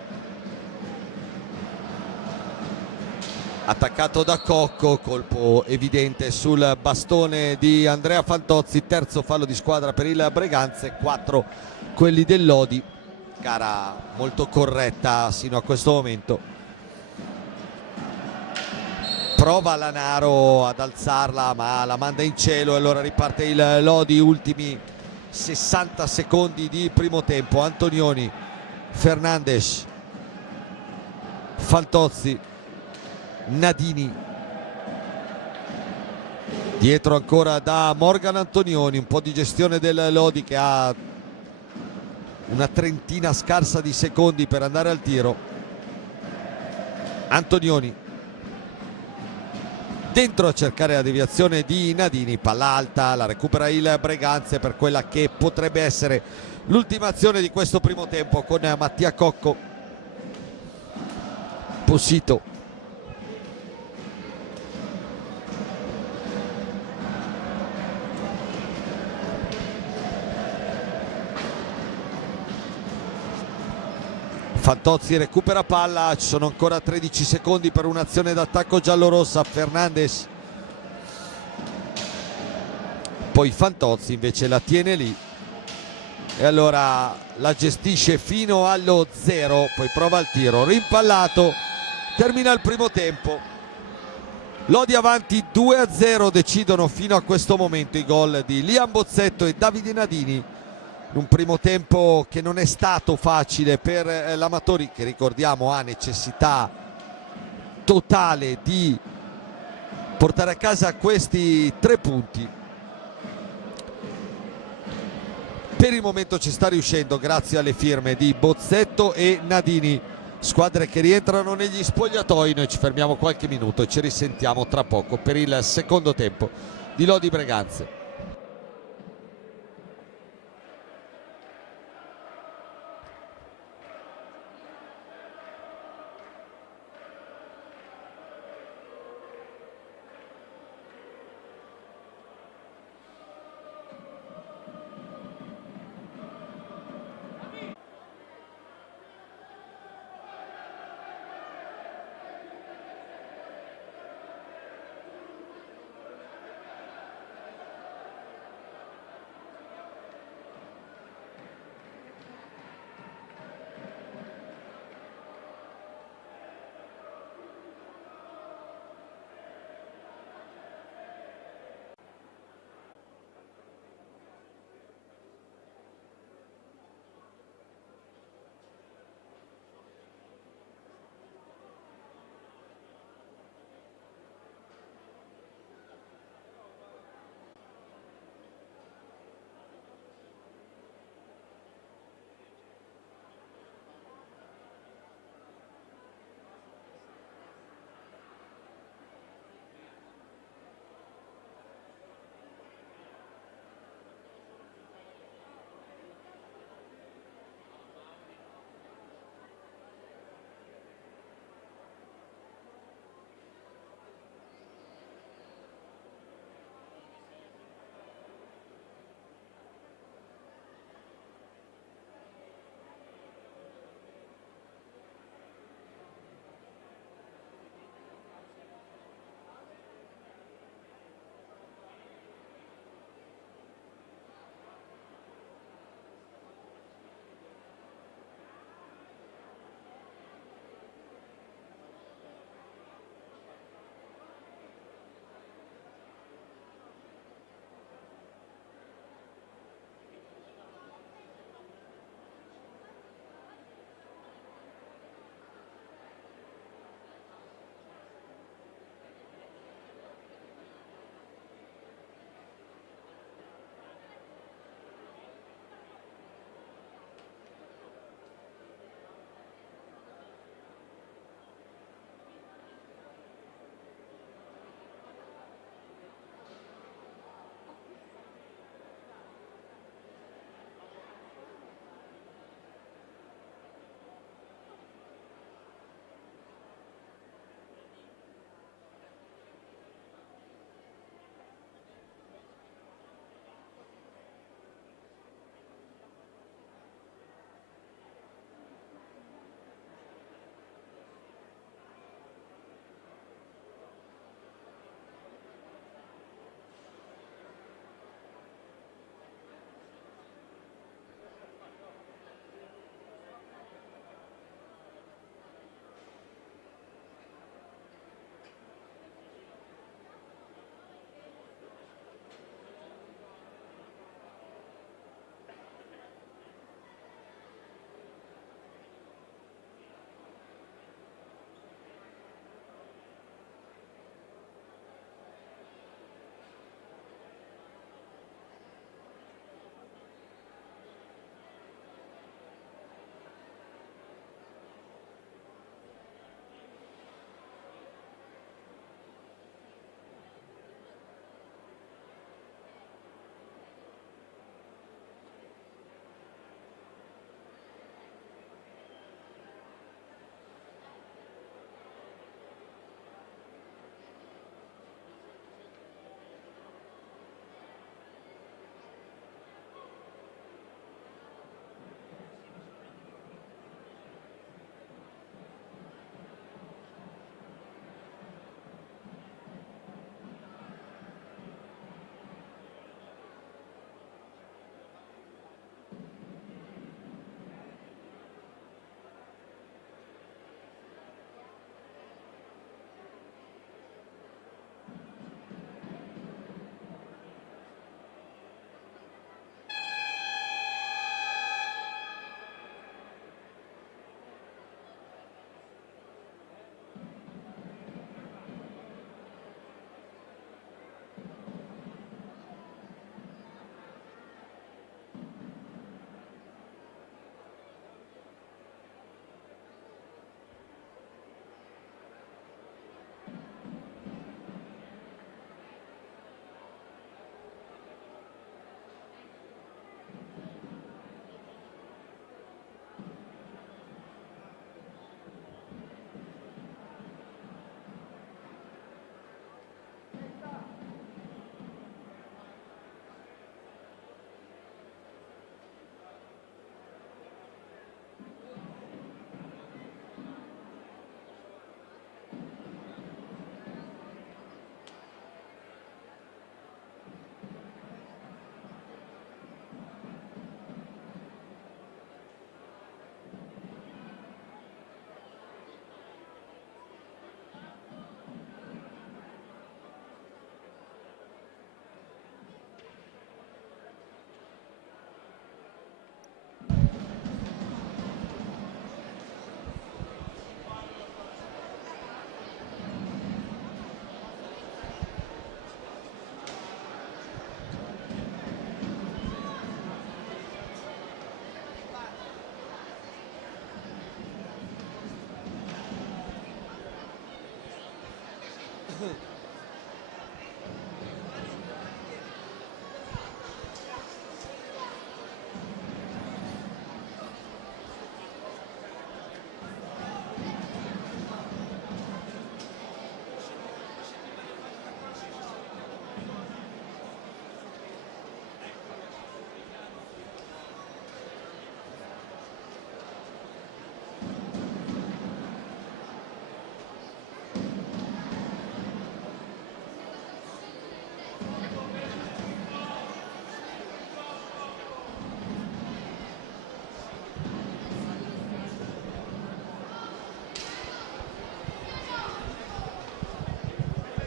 attaccato da Cocco, colpo evidente sul bastone di Andrea Fantozzi. Terzo fallo di squadra per il Breganze, 4 quelli del Lodi. Gara molto corretta sino a questo momento. Prova Lanaro ad alzarla ma la manda in cielo e allora riparte il Lodi. Ultimi 60 secondi di primo tempo. Antonioni, Fernandes, Fantozzi, Nadini, dietro ancora da Morgan Antonioni. Un po' di gestione del Lodi che ha una trentina scarsa di secondi per andare al tiro. Antonioni dentro a cercare la deviazione di Nadini, palla alta, la recupera il Breganze per quella che potrebbe essere l'ultima azione di questo primo tempo con Mattia Cocco. Posito, Fantozzi recupera palla, ci sono ancora 13 secondi per un'azione d'attacco giallorossa. Fernandes, poi Fantozzi invece la tiene lì e allora la gestisce fino allo 0, poi prova il tiro, rimpallato, termina il primo tempo. Lodi avanti 2-0, decidono fino a questo momento i gol di Liam Bozzetto e Davide Nadini. Un primo tempo che non è stato facile per l'Amatori, che ricordiamo ha necessità totale di portare a casa questi 3 punti. Per il momento ci sta riuscendo grazie alle firme di Bozzetto e Nadini, squadre che rientrano negli spogliatoi. Noi ci fermiamo qualche minuto e ci risentiamo tra poco per il secondo tempo di Lodi Breganze.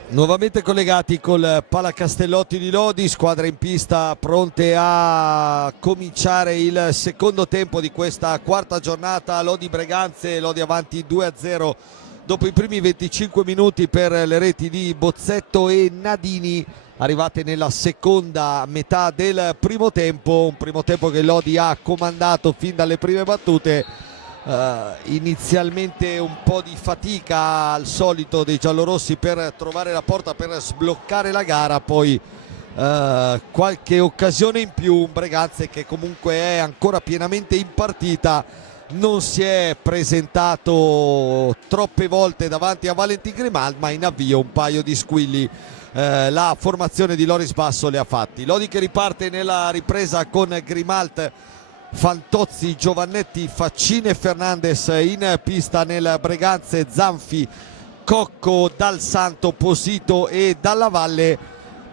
Nuovamente collegati col Palacastellotti di Lodi, squadre in pista pronte a cominciare il secondo tempo di questa quarta giornata. Lodi Breganze, Lodi avanti 2-0 dopo i primi 25 minuti per le reti di Bozzetto e Nadini, arrivate nella seconda metà del primo tempo, un primo tempo che Lodi ha comandato fin dalle prime battute. Inizialmente un po' di fatica al solito dei giallorossi per trovare la porta, per sbloccare la gara, poi qualche occasione in più. Un Breganze che comunque è ancora pienamente in partita, non si è presentato troppe volte davanti a Valentin Grimalt, ma in avvio un paio di squilli la formazione di Loris Basso le ha fatti. Lodi che riparte nella ripresa con Grimalt, Fantozzi, Giovannetti, Faccini e Fernandes in pista. Nel Breganze Zanfi, Cocco, Dal Santo, Posito e Dalla Valle.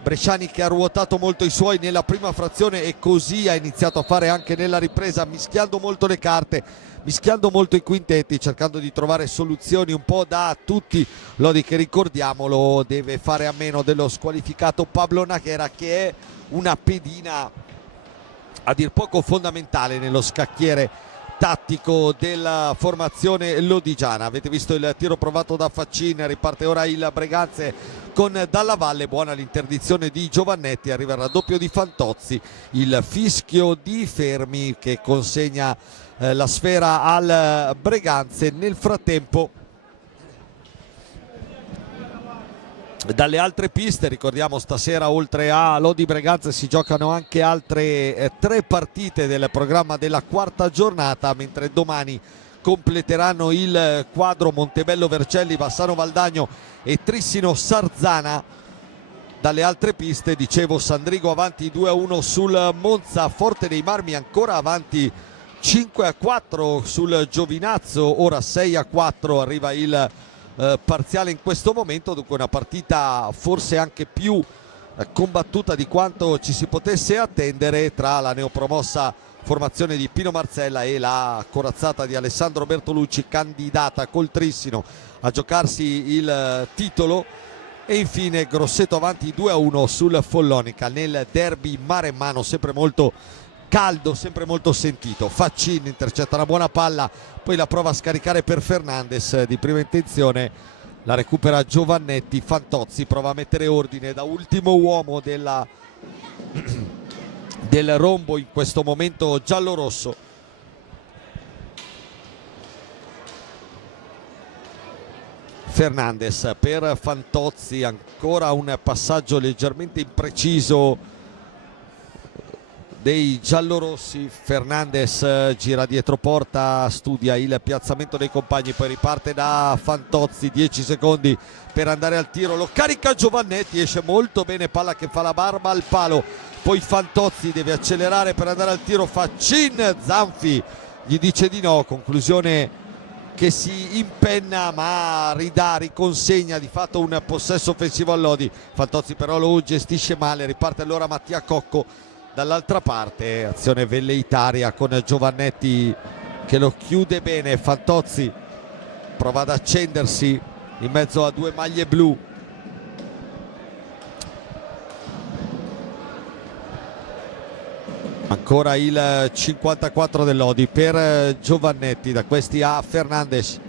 Bresciani che ha ruotato molto i suoi nella prima frazione e così ha iniziato a fare anche nella ripresa, mischiando molto le carte, mischiando molto i quintetti, cercando di trovare soluzioni un po' da tutti. Lodi che, ricordiamolo, deve fare a meno dello squalificato Pablo Naghera, che è una pedina a dir poco fondamentale nello scacchiere tattico della formazione lodigiana. Avete visto il tiro provato da Faccin, riparte ora il Breganze con Dalla Valle, buona l'interdizione di Giovannetti, arriva il raddoppio di Fantozzi, il fischio di Fermi che consegna la sfera al Breganze. Nel frattempo dalle altre piste, ricordiamo stasera oltre a Lodi Breganze si giocano anche altre 3 partite del programma della quarta giornata, mentre domani completeranno il quadro Montebello Vercelli, Bassano Valdagno e Trissino Sarzana. Dalle altre piste, dicevo, Sandrigo avanti 2-1 sul Monza, Forte dei Marmi ancora avanti 5-4 sul Giovinazzo, ora 6-4 arriva il parziale in questo momento. Dunque una partita forse anche più combattuta di quanto ci si potesse attendere tra la neopromossa formazione di Pino Marzella e la corazzata di Alessandro Bertolucci, candidata col Trissino a giocarsi il titolo. E infine Grosseto avanti 2-1 sul Follonica nel derby maremmano, sempre molto caldo, sempre molto sentito. Faccin intercetta una buona palla, poi la prova a scaricare per Fernandes di prima intenzione, la recupera Giovannetti. Fantozzi prova a mettere ordine da ultimo uomo del rombo in questo momento giallorosso. Fernandes per Fantozzi, ancora un passaggio leggermente impreciso dei giallorossi. Fernandes gira dietro porta, studia il piazzamento dei compagni, poi riparte da Fantozzi, 10 secondi per andare al tiro, lo carica Giovannetti, esce molto bene, palla che fa la barba al palo, poi Fantozzi deve accelerare per andare al tiro. Faccin, Zanfi gli dice di no, conclusione che si impenna ma riconsegna di fatto un possesso offensivo a Lodi. Fantozzi però lo gestisce male, riparte allora Mattia Cocco dall'altra parte, azione velleitaria con Giovannetti che lo chiude bene. Fantozzi prova ad accendersi in mezzo a 2 maglie blu. Ancora il 54 del Lodi per Giovannetti, da questi a Fernandes.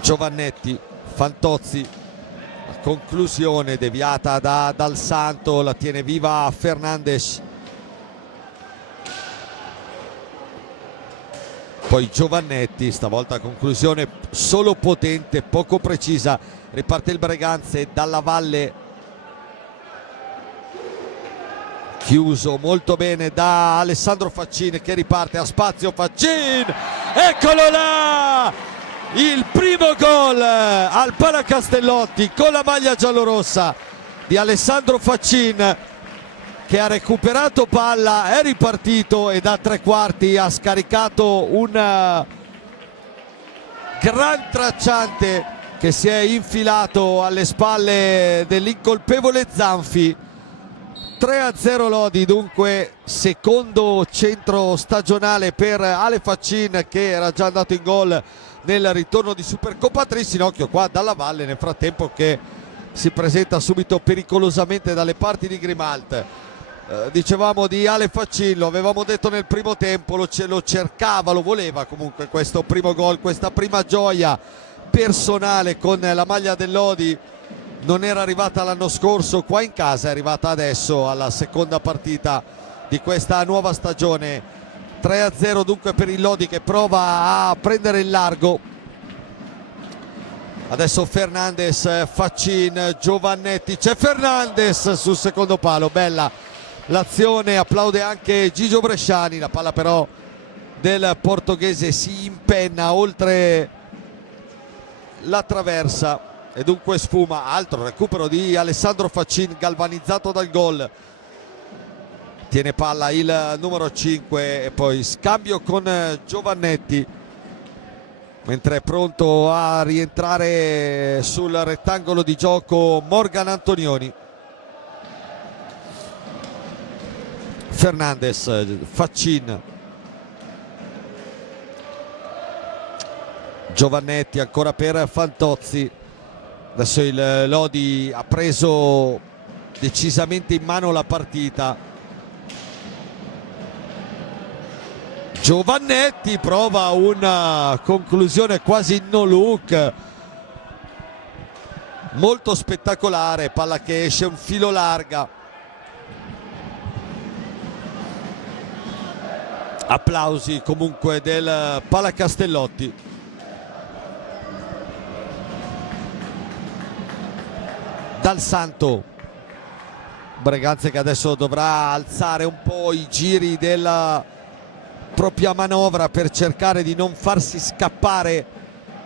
Giovannetti, Fantozzi, conclusione deviata da Dal Santo, la tiene viva Fernandes, poi Giovannetti, stavolta conclusione solo potente, poco precisa. Riparte il Breganze, Dalla Valle chiuso molto bene da Alessandro Faccin che riparte a spazio. Faccin, eccolo là, il primo gol al Palacastellotti con la maglia giallorossa di Alessandro Faccin, che ha recuperato palla, è ripartito e da 3 quarti ha scaricato un gran tracciante che si è infilato alle spalle dell'incolpevole Zanfi. 3-0 Lodi, dunque secondo centro stagionale per Ale Faccin, che era già andato in gol nel ritorno di Supercoppa Tris. In occhio qua Dalla Valle nel frattempo che si presenta subito pericolosamente dalle parti di Grimalt. Dicevamo di Ale Faccin, lo avevamo detto nel primo tempo, lo cercava, lo voleva comunque questo primo gol, questa prima gioia personale con la maglia del Lodi. Non era arrivata l'anno scorso qua in casa, è arrivata adesso alla seconda partita di questa nuova stagione. 3-0 dunque per il Lodi che prova a prendere il largo. Adesso Fernandes, Faccin, Giovannetti, c'è Fernandes sul secondo palo, bella l'azione, applaude anche Gigio Bresciani, la palla però del portoghese si impenna oltre la traversa e dunque sfuma. Altro recupero di Alessandro Faccin galvanizzato dal gol, tiene palla il numero 5 e poi scambio con Giovannetti, mentre è pronto a rientrare sul rettangolo di gioco Morgan Antonioni. Fernandes, Faccin, Giovannetti ancora per Fantozzi. Adesso il Lodi ha preso decisamente in mano la partita. Giovannetti prova una conclusione quasi no look, molto spettacolare, palla che esce un filo larga. Applausi comunque del Palacastellotti. Dal Santo, Breganze che adesso dovrà alzare un po' i giri della propria manovra per cercare di non farsi scappare,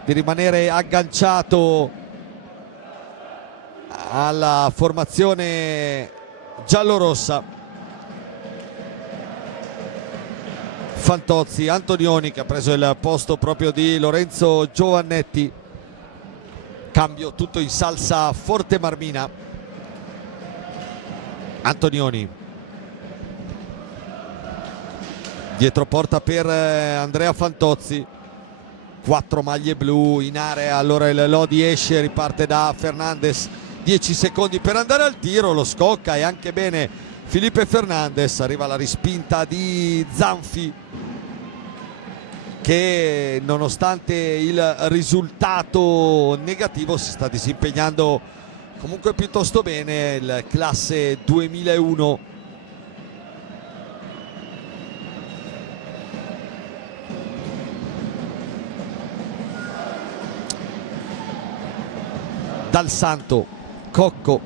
di rimanere agganciato alla formazione giallorossa. Fantozzi, Antonioni che ha preso il posto proprio di Lorenzo Giovannetti. Cambio tutto in salsa Forte Marmina. Antonioni, dietro porta per Andrea Fantozzi. 4 maglie blu in area, allora il Lodi esce, riparte da Fernandes, 10 secondi per andare al tiro, lo scocca e anche bene Felipe Fernandes. Arriva la rispinta di Zanfi che nonostante il risultato negativo si sta disimpegnando comunque piuttosto bene. Il classe 2001 Dal Santo, Cocco,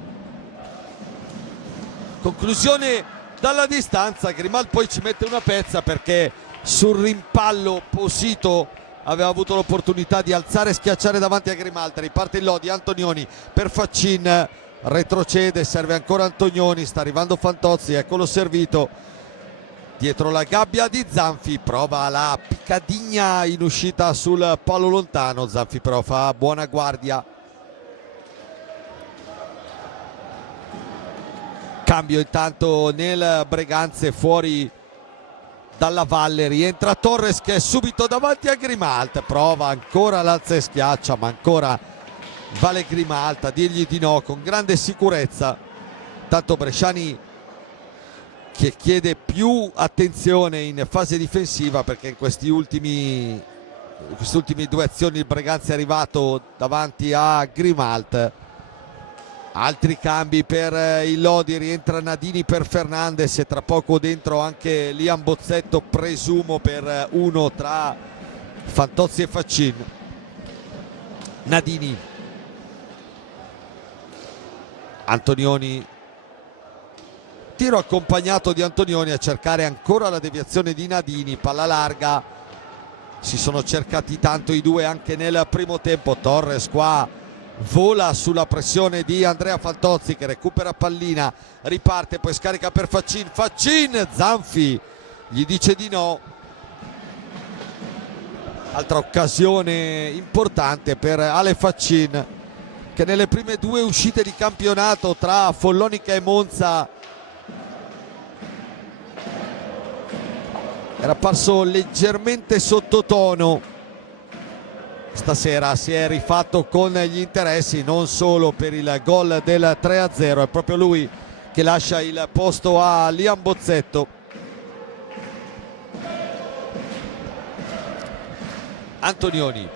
conclusione dalla distanza. Grimalt poi ci mette una pezza perché sul rimpallo Posito aveva avuto l'opportunità di alzare e schiacciare davanti a Grimalt. Riparte il Lodi, Antonioni per Faccin, retrocede, serve ancora Antonioni, sta arrivando Fantozzi, eccolo servito dietro la gabbia di Zanfi, prova la piccadigna in uscita sul palo lontano. Zanfi però fa buona guardia. Cambio intanto nel Breganze, fuori Dalla Valle, rientra Torres che è subito davanti a Grimalt, prova ancora l'alza e schiaccia, ma ancora vale Grimalt a dirgli di no con grande sicurezza. Tanto Bresciani che chiede più attenzione in fase difensiva perché in queste ultime due azioni il Breganze è arrivato davanti a Grimalt. Altri cambi per il Lodi, rientra Nadini per Fernandes e tra poco dentro anche Liam Bozzetto, presumo per uno tra Fantozzi e Faccin. Nadini, Antonioni, tiro accompagnato di Antonioni a cercare ancora la deviazione di Nadini, palla larga, si sono cercati tanto i due anche nel primo tempo. Torres qua vola sulla pressione di Andrea Fantozzi che recupera pallina, riparte, poi scarica per Faccin, Faccin, Zanfi gli dice di no. Altra occasione importante per Ale Faccin che nelle prime due uscite di campionato tra Follonica e Monza era apparso leggermente sottotono. stasera si è rifatto con gli interessi, non solo per il gol del 3-0, è proprio lui che lascia il posto a Liam Bozzetto. Antonioni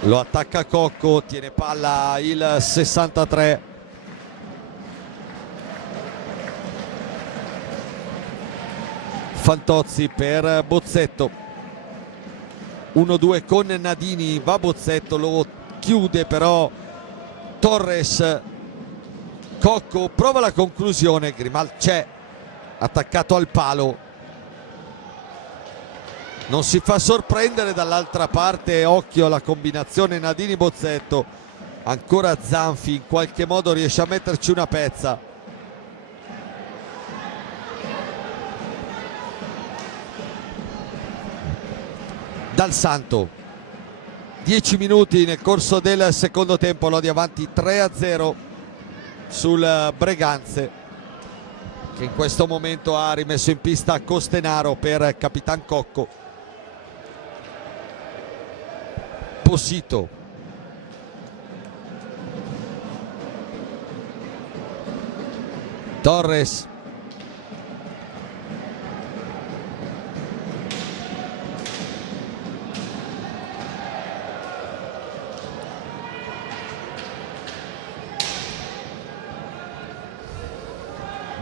lo attacca Cocco, tiene palla il 63. Fantozzi per Bozzetto, 1-2 con Nadini, va Bozzetto, lo chiude però Torres. Cocco prova la conclusione, Grimal c'è, attaccato al palo, non si fa sorprendere. Dall'altra parte occhio alla combinazione Nadini-Bozzetto, ancora Zanfi in qualche modo riesce a metterci una pezza. Dal Santo, 10 minuti nel corso del secondo tempo, Lodi avanti 3-0 sul Breganze, che in questo momento ha rimesso in pista Costenaro per Capitan Cocco. Possito, Torres,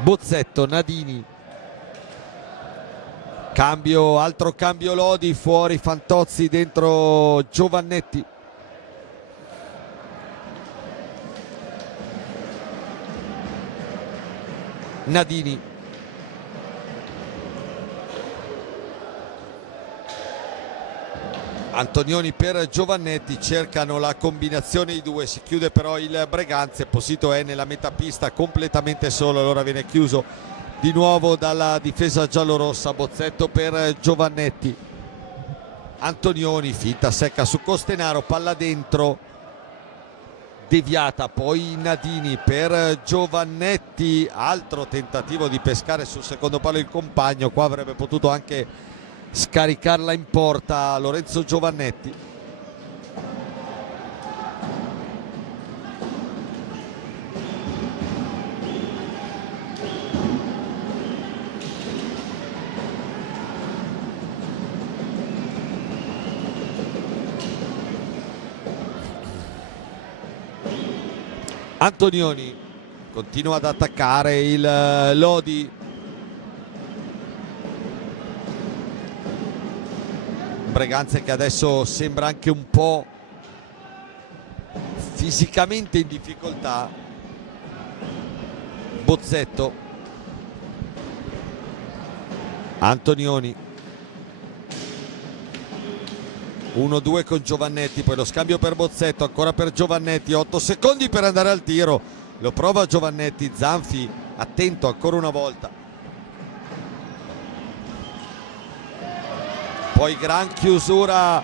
Bozzetto, Nadini, cambio, altro cambio Lodi, fuori Fantozzi, dentro Giovannetti. Nadini, Antonioni per Giovannetti, cercano la combinazione i due, si chiude però il Breganze. Posito è nella metà pista completamente solo, allora viene chiuso di nuovo dalla difesa giallorossa. Bozzetto per Giovannetti, Antonioni, finta secca su Costenaro, palla dentro, deviata, poi Nadini per Giovannetti, altro tentativo di pescare sul secondo palo il compagno, qua avrebbe potuto anche scaricarla in porta Lorenzo Giovannetti. Antonioni continua ad attaccare il Lodi. Breganze che adesso sembra anche un po' fisicamente in difficoltà. Bozzetto, Antonioni, 1-2 con Giovannetti, poi lo scambio per Bozzetto, ancora per Giovannetti, 8 secondi per andare al tiro, lo prova Giovannetti, Zanfi attento ancora una volta. Poi gran chiusura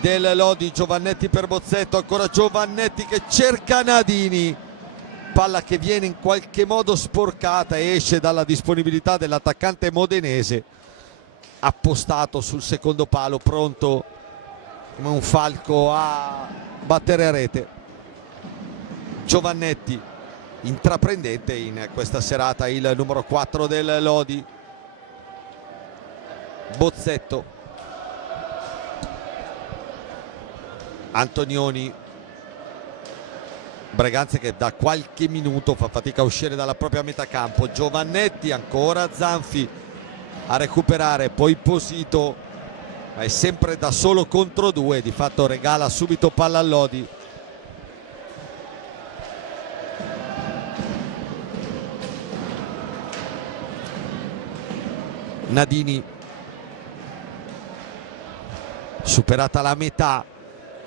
del Lodi, Giovannetti per Bozzetto, ancora Giovannetti che cerca Nadini, palla che viene in qualche modo sporcata e esce dalla disponibilità dell'attaccante modenese, appostato sul secondo palo, pronto come un falco a battere a rete. Giovannetti intraprendente in questa serata, il numero 4 del Lodi. Bozzetto, Antonioni, Breganze che da qualche minuto fa fatica a uscire dalla propria metà campo. Giovannetti, ancora Zanfi a recuperare, poi Posito, ma è sempre da solo contro due, di fatto regala subito palla al Lodi. Nadini, superata la metà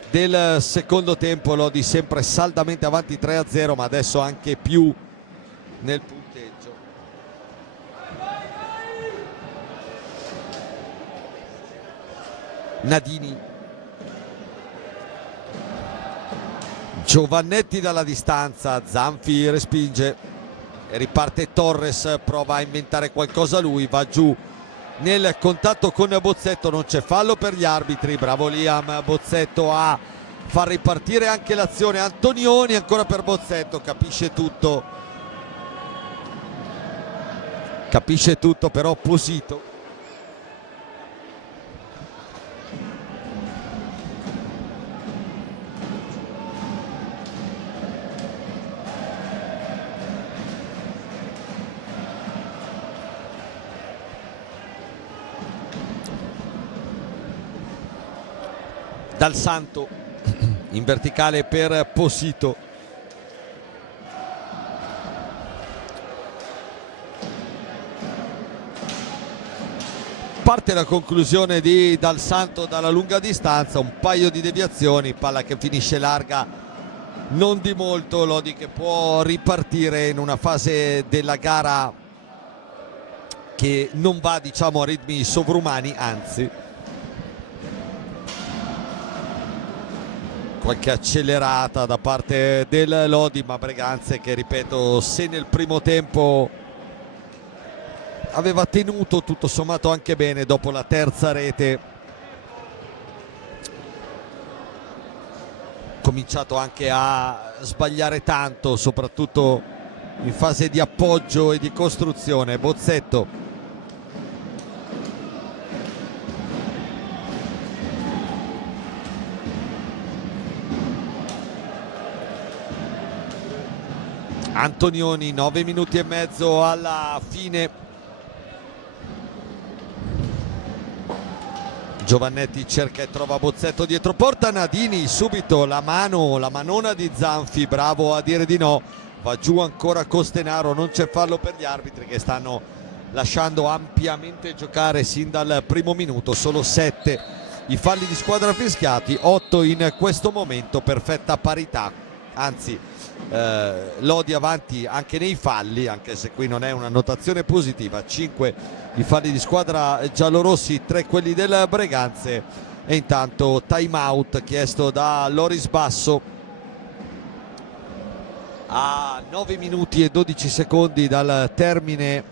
del secondo tempo, Lodi sempre saldamente avanti 3-0, ma adesso anche più nel punteggio. Nadini, Giovannetti dalla distanza, Zanfi respinge e riparte Torres, prova a inventare qualcosa lui, va giù nel contatto con Bozzetto, non c'è fallo per gli arbitri. Bravo Liam Bozzetto a far ripartire anche l'azione. Antonioni ancora per Bozzetto, capisce tutto però Posito. Dal Santo in verticale per Posito. Parte la conclusione di Dal Santo dalla lunga distanza, un paio di deviazioni, palla che finisce larga non di molto. Lodi che può ripartire in una fase della gara che non va, diciamo, a ritmi sovrumani, anzi qualche accelerata da parte del Lodi, ma Breganze che, ripeto, se nel primo tempo aveva tenuto tutto sommato anche bene, dopo la terza rete cominciato anche a sbagliare tanto, soprattutto in fase di appoggio e di costruzione. Bozzetto Antonioni, 9 minuti e mezzo alla fine. Giovannetti cerca e trova Bozzetto dietro porta. Nadini subito la manona di Zanfi, bravo a dire di no. Va giù ancora Costenaro, non c'è fallo per gli arbitri che stanno lasciando ampiamente giocare sin dal primo minuto. Solo 7 i falli di squadra fischiati, 8 in questo momento, perfetta parità, anzi Lodi avanti anche nei falli, anche se qui non è una notazione positiva. 5 i falli di squadra giallorossi, 3 quelli del Breganze. E intanto time out chiesto da Loris Basso a 9 minuti e 12 secondi dal termine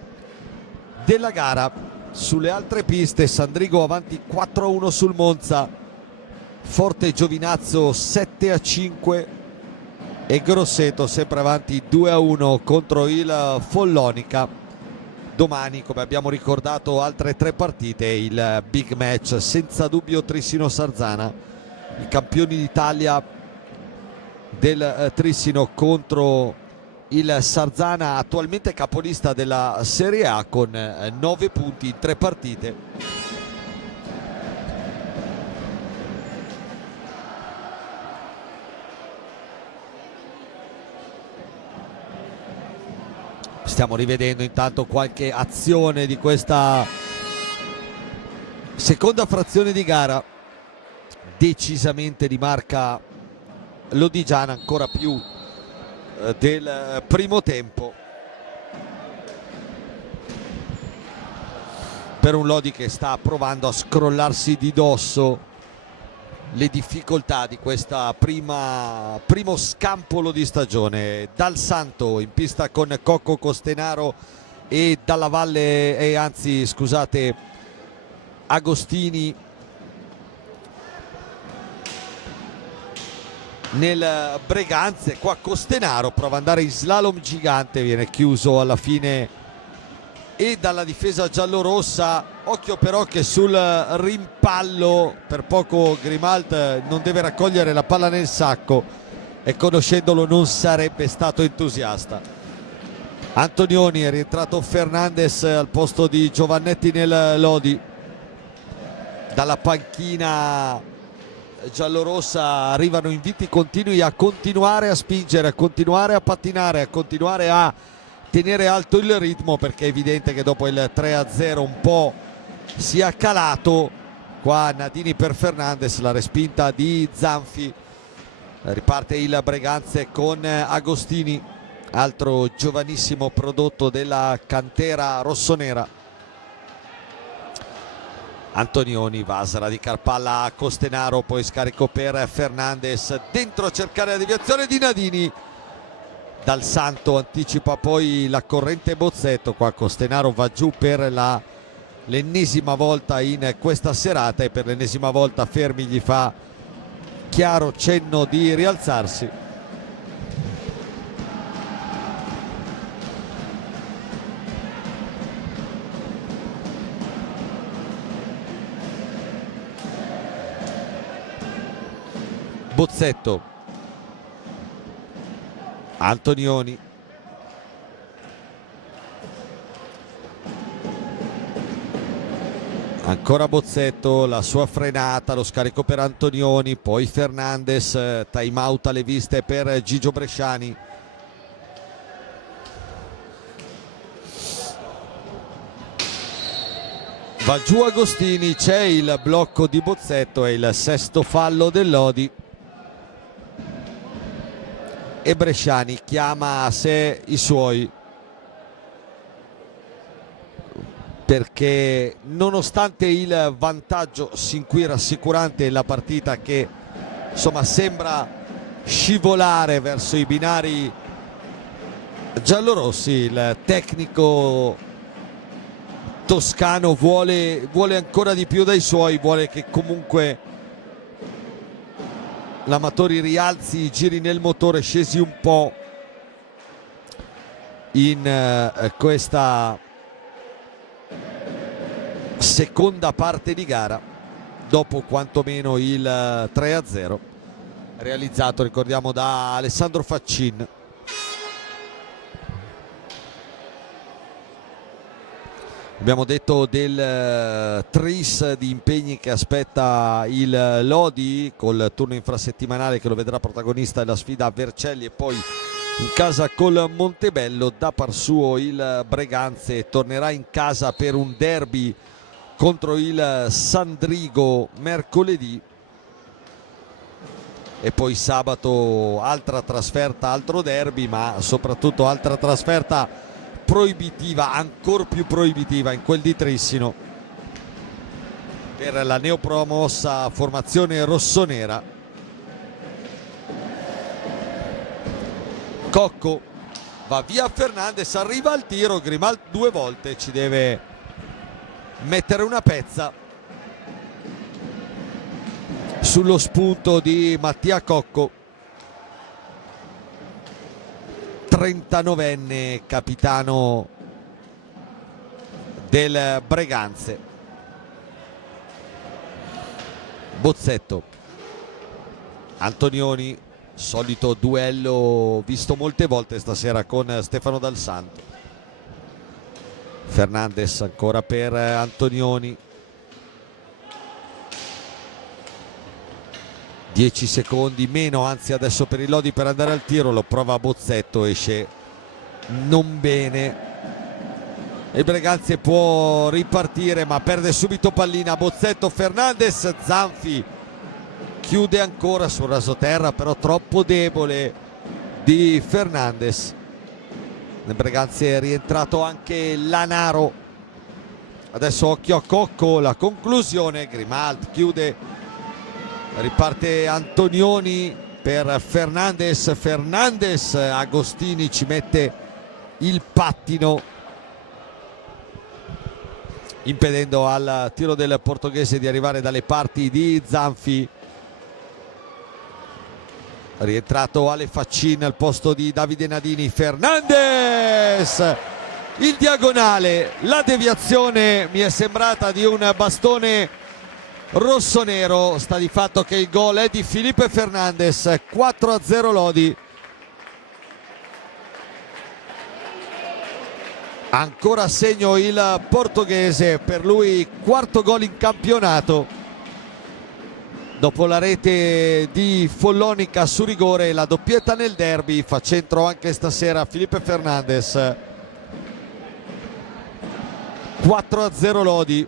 della gara. Sulle altre piste Sandrigo avanti 4-1 sul Monza, Forte Giovinazzo 7-5 e Grosseto sempre avanti 2-1 contro il Follonica. Domani, come abbiamo ricordato, altre 3 partite, il big match senza dubbio Trissino-Sarzana, i campioni d'Italia del Trissino contro il Sarzana, attualmente capolista della Serie A con 9 punti in 3 partite. Stiamo rivedendo intanto qualche azione di questa seconda frazione di gara, decisamente di marca lodigiana, ancora più del primo tempo, per un Lodi che sta provando a scrollarsi di dosso le difficoltà di questa primo scampolo di stagione. Dal Santo in pista con Cocco Costenaro e Dalla Valle, Agostini nel Breganze. Qua Costenaro prova ad andare in slalom gigante, viene chiuso alla fine e dalla difesa giallorossa. Occhio però che sul rimpallo per poco Grimalt non deve raccogliere la palla nel sacco e conoscendolo non sarebbe stato entusiasta. Antonioni, è rientrato Fernandez al posto di Giovannetti nel Lodi. Dalla panchina giallorossa arrivano inviti continui a continuare a spingere, a continuare a pattinare, a continuare a tenere alto il ritmo, perché è evidente che dopo il 3-0 un po' si è calato. Qua Nadini per Fernandez, la respinta di Zanfi, riparte il Breganze con Agostini, altro giovanissimo prodotto della cantera rossonera. Antonioni va a sradicare palla a Costenaro, poi scarico per Fernandez, dentro a cercare la deviazione di Nadini. Dal Santo anticipa poi la corrente Bozzetto, qua Costenaro va giù per la l'ennesima volta in questa serata e per l'ennesima volta Fermi gli fa chiaro cenno di rialzarsi. Bozzetto, Antonioni, ancora Bozzetto, la sua frenata, lo scarico per Antonioni, poi Fernandes, time out alle viste per Gigio Bresciani. Va giù Agostini, c'è il blocco di Bozzetto e il sesto fallo del Lodi. E Bresciani chiama a sé i suoi, perché nonostante il vantaggio sin qui rassicurante, la partita che insomma sembra scivolare verso i binari giallorossi, il tecnico toscano vuole ancora di più dai suoi, vuole che comunque l'Amatori rialzi i giri nel motore, scesi un po' in questa seconda parte di gara, dopo quantomeno il 3-0 realizzato, ricordiamo, da Alessandro Faccin. Abbiamo detto del tris di impegni che aspetta il Lodi, col turno infrasettimanale che lo vedrà protagonista della sfida a Vercelli e poi in casa col Montebello. Da par suo il Breganze tornerà in casa per un derby contro il Sandrigo mercoledì e poi sabato altra trasferta, altro derby, ma soprattutto altra trasferta proibitiva, ancora più proibitiva, in quel di Trissino per la neopromossa formazione rossonera. Cocco, va via Fernandes, arriva al tiro, Grimal due volte ci deve mettere una pezza sullo spunto di Mattia Cocco, 39enne capitano del Breganze. Bozzetto, Antonioni, solito duello visto molte volte stasera con Stefano Dal Santo. Fernandes ancora per Antonioni, 10 secondi meno, anzi adesso per il Lodi per andare al tiro, lo prova Bozzetto, esce non bene. Il Breganze può ripartire ma perde subito pallina. Bozzetto, Fernandes, Zanfi chiude ancora sul rasoterra, però troppo debole di Fernandes. Nel Breganze è rientrato anche Lanaro. Adesso occhio a Cocco, la conclusione, Grimald chiude. Riparte Antonioni per Fernandes, Agostini ci mette il pattino impedendo al tiro del portoghese di arrivare dalle parti di Zanfi. Rientrato Ale Faccin al posto di Davide Nadini. Fernandes, il diagonale, la deviazione mi è sembrata di un bastone rossonero. Sta di fatto che il gol è di Felipe Fernandes. 4-0 Lodi. Ancora a segno il portoghese, per lui quarto gol in campionato dopo la rete di Follonica su rigore, la doppietta nel derby. Fa centro anche stasera Felipe Fernandes. 4-0 Lodi.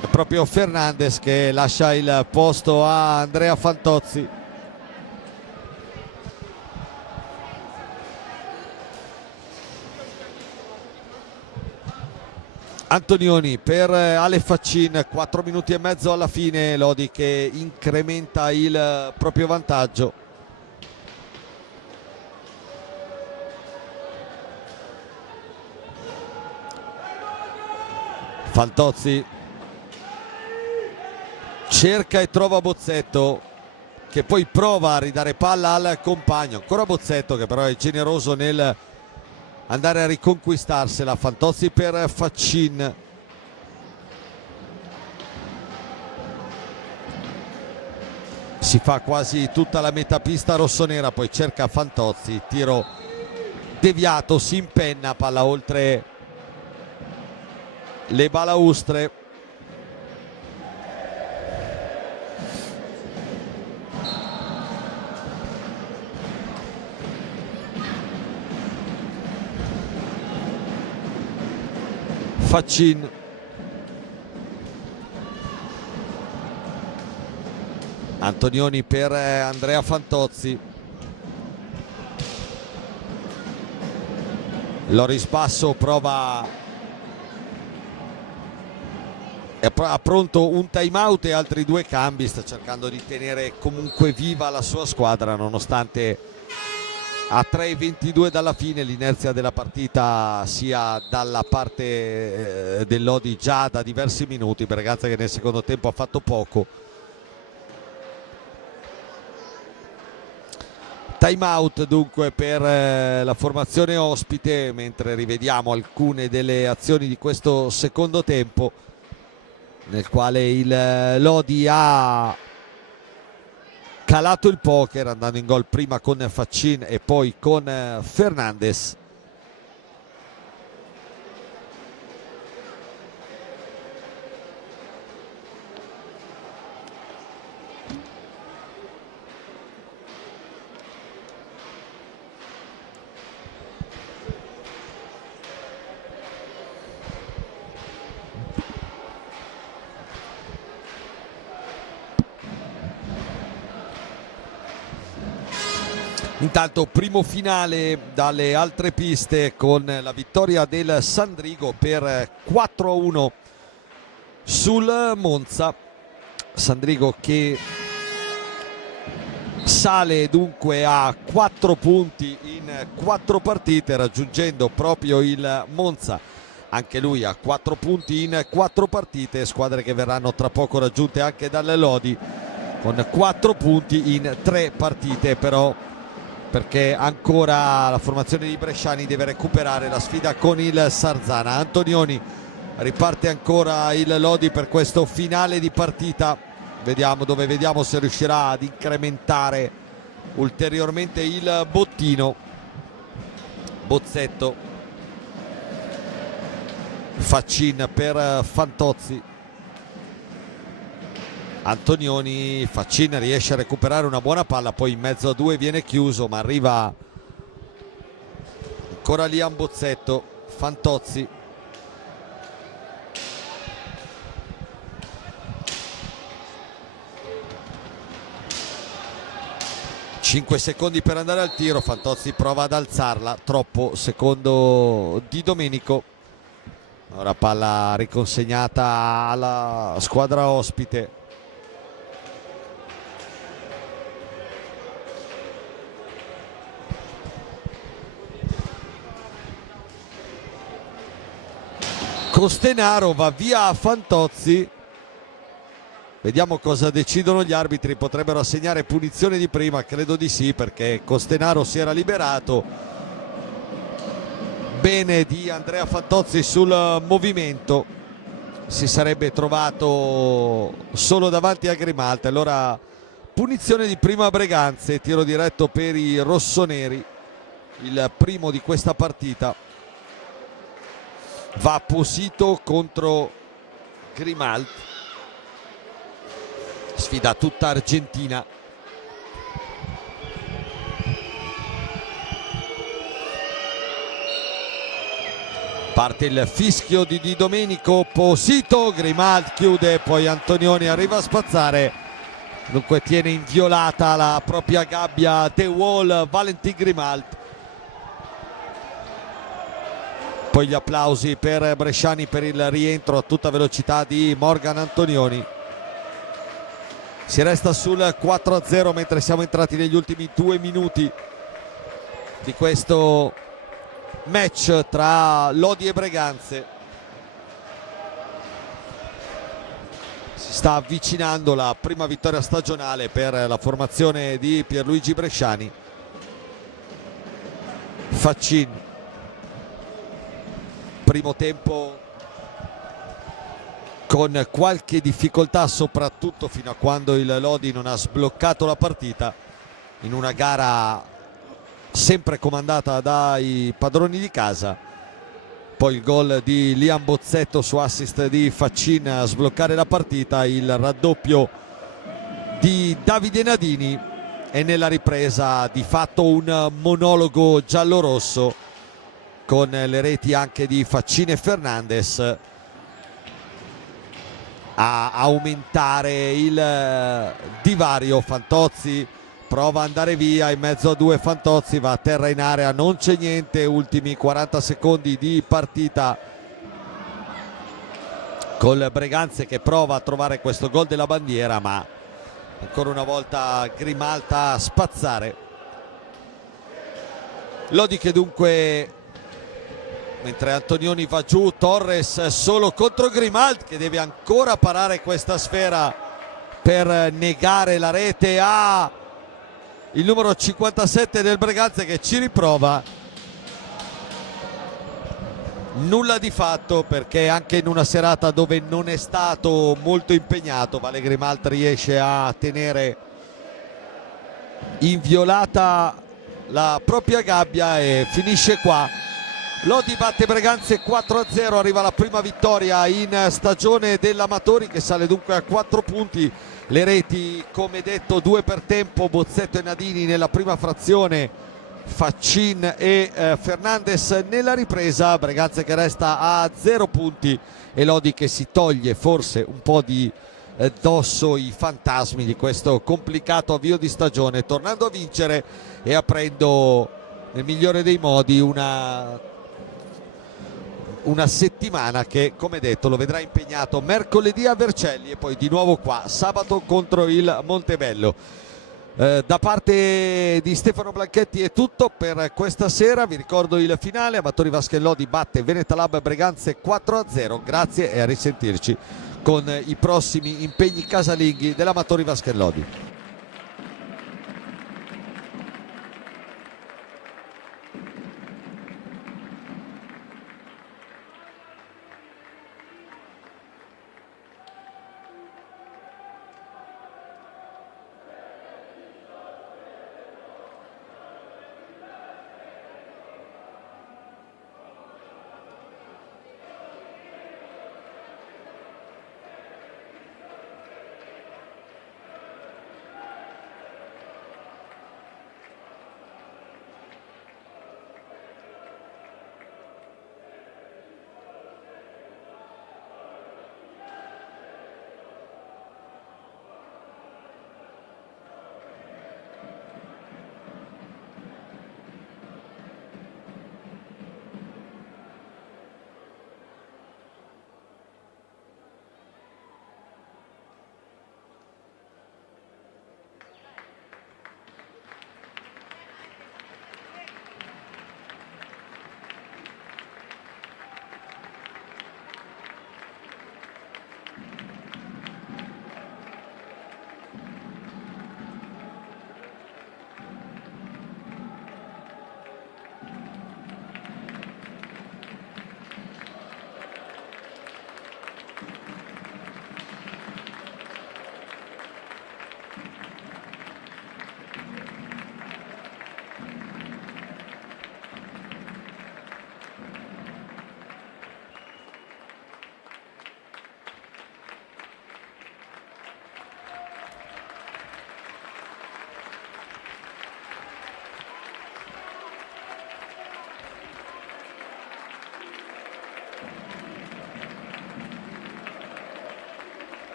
È proprio Fernandes che lascia il posto a Andrea Fantozzi. Antonioni per Ale Faccin, 4 minuti e mezzo alla fine, Lodi che incrementa il proprio vantaggio. Fantozzi cerca e trova Bozzetto, che poi prova a ridare palla al compagno. Ancora Bozzetto che però è generoso nel andare a riconquistarsela. Fantozzi per Faccin. Si fa quasi tutta la metapista rossonera, poi cerca Fantozzi, tiro deviato, si impenna, palla oltre le balaustre. Faccin. Antonioni per Andrea Fantozzi. Loris Basso prova, ha pronto un time out e altri due cambi, sta cercando di tenere comunque viva la sua squadra nonostante a 3:22 dalla fine l'inerzia della partita sia dalla parte del Lodi già da diversi minuti. Braganza che nel secondo tempo ha fatto poco. Time out dunque per la formazione ospite, mentre rivediamo alcune delle azioni di questo secondo tempo nel quale il Lodi ha calato il poker andando in gol prima con Faccin e poi con Fernandez. Intanto primo finale dalle altre piste con la vittoria del Sandrigo per 4-1 sul Monza. Sandrigo che sale dunque a 4 punti in 4 partite, raggiungendo proprio il Monza, anche lui a 4 punti in 4 partite, squadre che verranno tra poco raggiunte anche dalle Lodi con 4 punti in 3 partite, però perché ancora la formazione di Bresciani deve recuperare la sfida con il Sarzana. Antonioni, riparte ancora il Lodi per questo finale di partita, vediamo se riuscirà ad incrementare ulteriormente il bottino. Bozzetto, Faccin per Fantozzi, Antonioni, Faccin riesce a recuperare una buona palla, poi in mezzo a due viene chiuso, ma arriva ancora Liam Bozzetto. Fantozzi, cinque secondi per andare al tiro. Fantozzi prova ad alzarla troppo, secondo Di Domenico. Ora palla riconsegnata alla squadra ospite. Costenaro va via a Fantozzi, vediamo cosa decidono gli arbitri. Potrebbero assegnare punizione di prima, credo di sì, perché Costenaro si era liberato. Bene di Andrea Fantozzi sul movimento, si sarebbe trovato solo davanti a Grimaldi. Allora punizione di prima a Breganze, tiro diretto per i rossoneri, il primo di questa partita. Va Posito contro Grimaldi, sfida tutta argentina. Parte il fischio di Di Domenico. Posito, Grimaldi chiude, poi Antonioni arriva a spazzare, dunque tiene inviolata la propria gabbia The Wall Valentin Grimaldi. Poi gli applausi per Bresciani per il rientro a tutta velocità di Morgan Antonioni. Si resta sul 4-0 mentre siamo entrati negli ultimi 2 minuti di questo match tra Lodi e Breganze. Si sta avvicinando la prima vittoria stagionale per la formazione di Pierluigi Bresciani. Faccin, primo tempo con qualche difficoltà, soprattutto fino a quando il Lodi non ha sbloccato la partita in una gara sempre comandata dai padroni di casa. Poi il gol di Liam Bozzetto su assist di Faccin a sbloccare la partita, il raddoppio di Davide Nadini e nella ripresa di fatto un monologo giallorosso con le reti anche di Faccin e Fernandes a aumentare il divario. Fantozzi prova ad andare via in mezzo a due, Fantozzi va a terra in area, non c'è niente, ultimi 40 secondi di partita col Breganze che prova a trovare questo gol della bandiera, ma ancora una volta Grimalta a spazzare. Lodi che dunque, mentre Antonioni va giù, Torres solo contro Grimalt che deve ancora parare questa sfera per negare la rete a il numero 57 del Breganze che ci riprova. Nulla di fatto, perché anche in una serata dove non è stato molto impegnato Vale Grimalt riesce a tenere inviolata la propria gabbia e finisce qua. Lodi batte Breganze 4-0, arriva la prima vittoria in stagione dell'Amatori che sale dunque a 4 punti. Le reti, come detto, 2 per tempo, Bozzetto e Nadini nella prima frazione, Faccin e Fernandes nella ripresa. Breganze che resta a 0 punti e Lodi che si toglie forse un po' di dosso i fantasmi di questo complicato avvio di stagione, tornando a vincere e aprendo nel migliore dei modi una settimana che, come detto, lo vedrà impegnato mercoledì a Vercelli e poi di nuovo qua sabato contro il Montebello. Da parte di Stefano Blanchetti è tutto per questa sera. Vi ricordo il finale: Amatori Vaschellodi batte Venetalab Breganze 4-0. Grazie e a risentirci con i prossimi impegni casalinghi dell'Amatori Vaschellodi.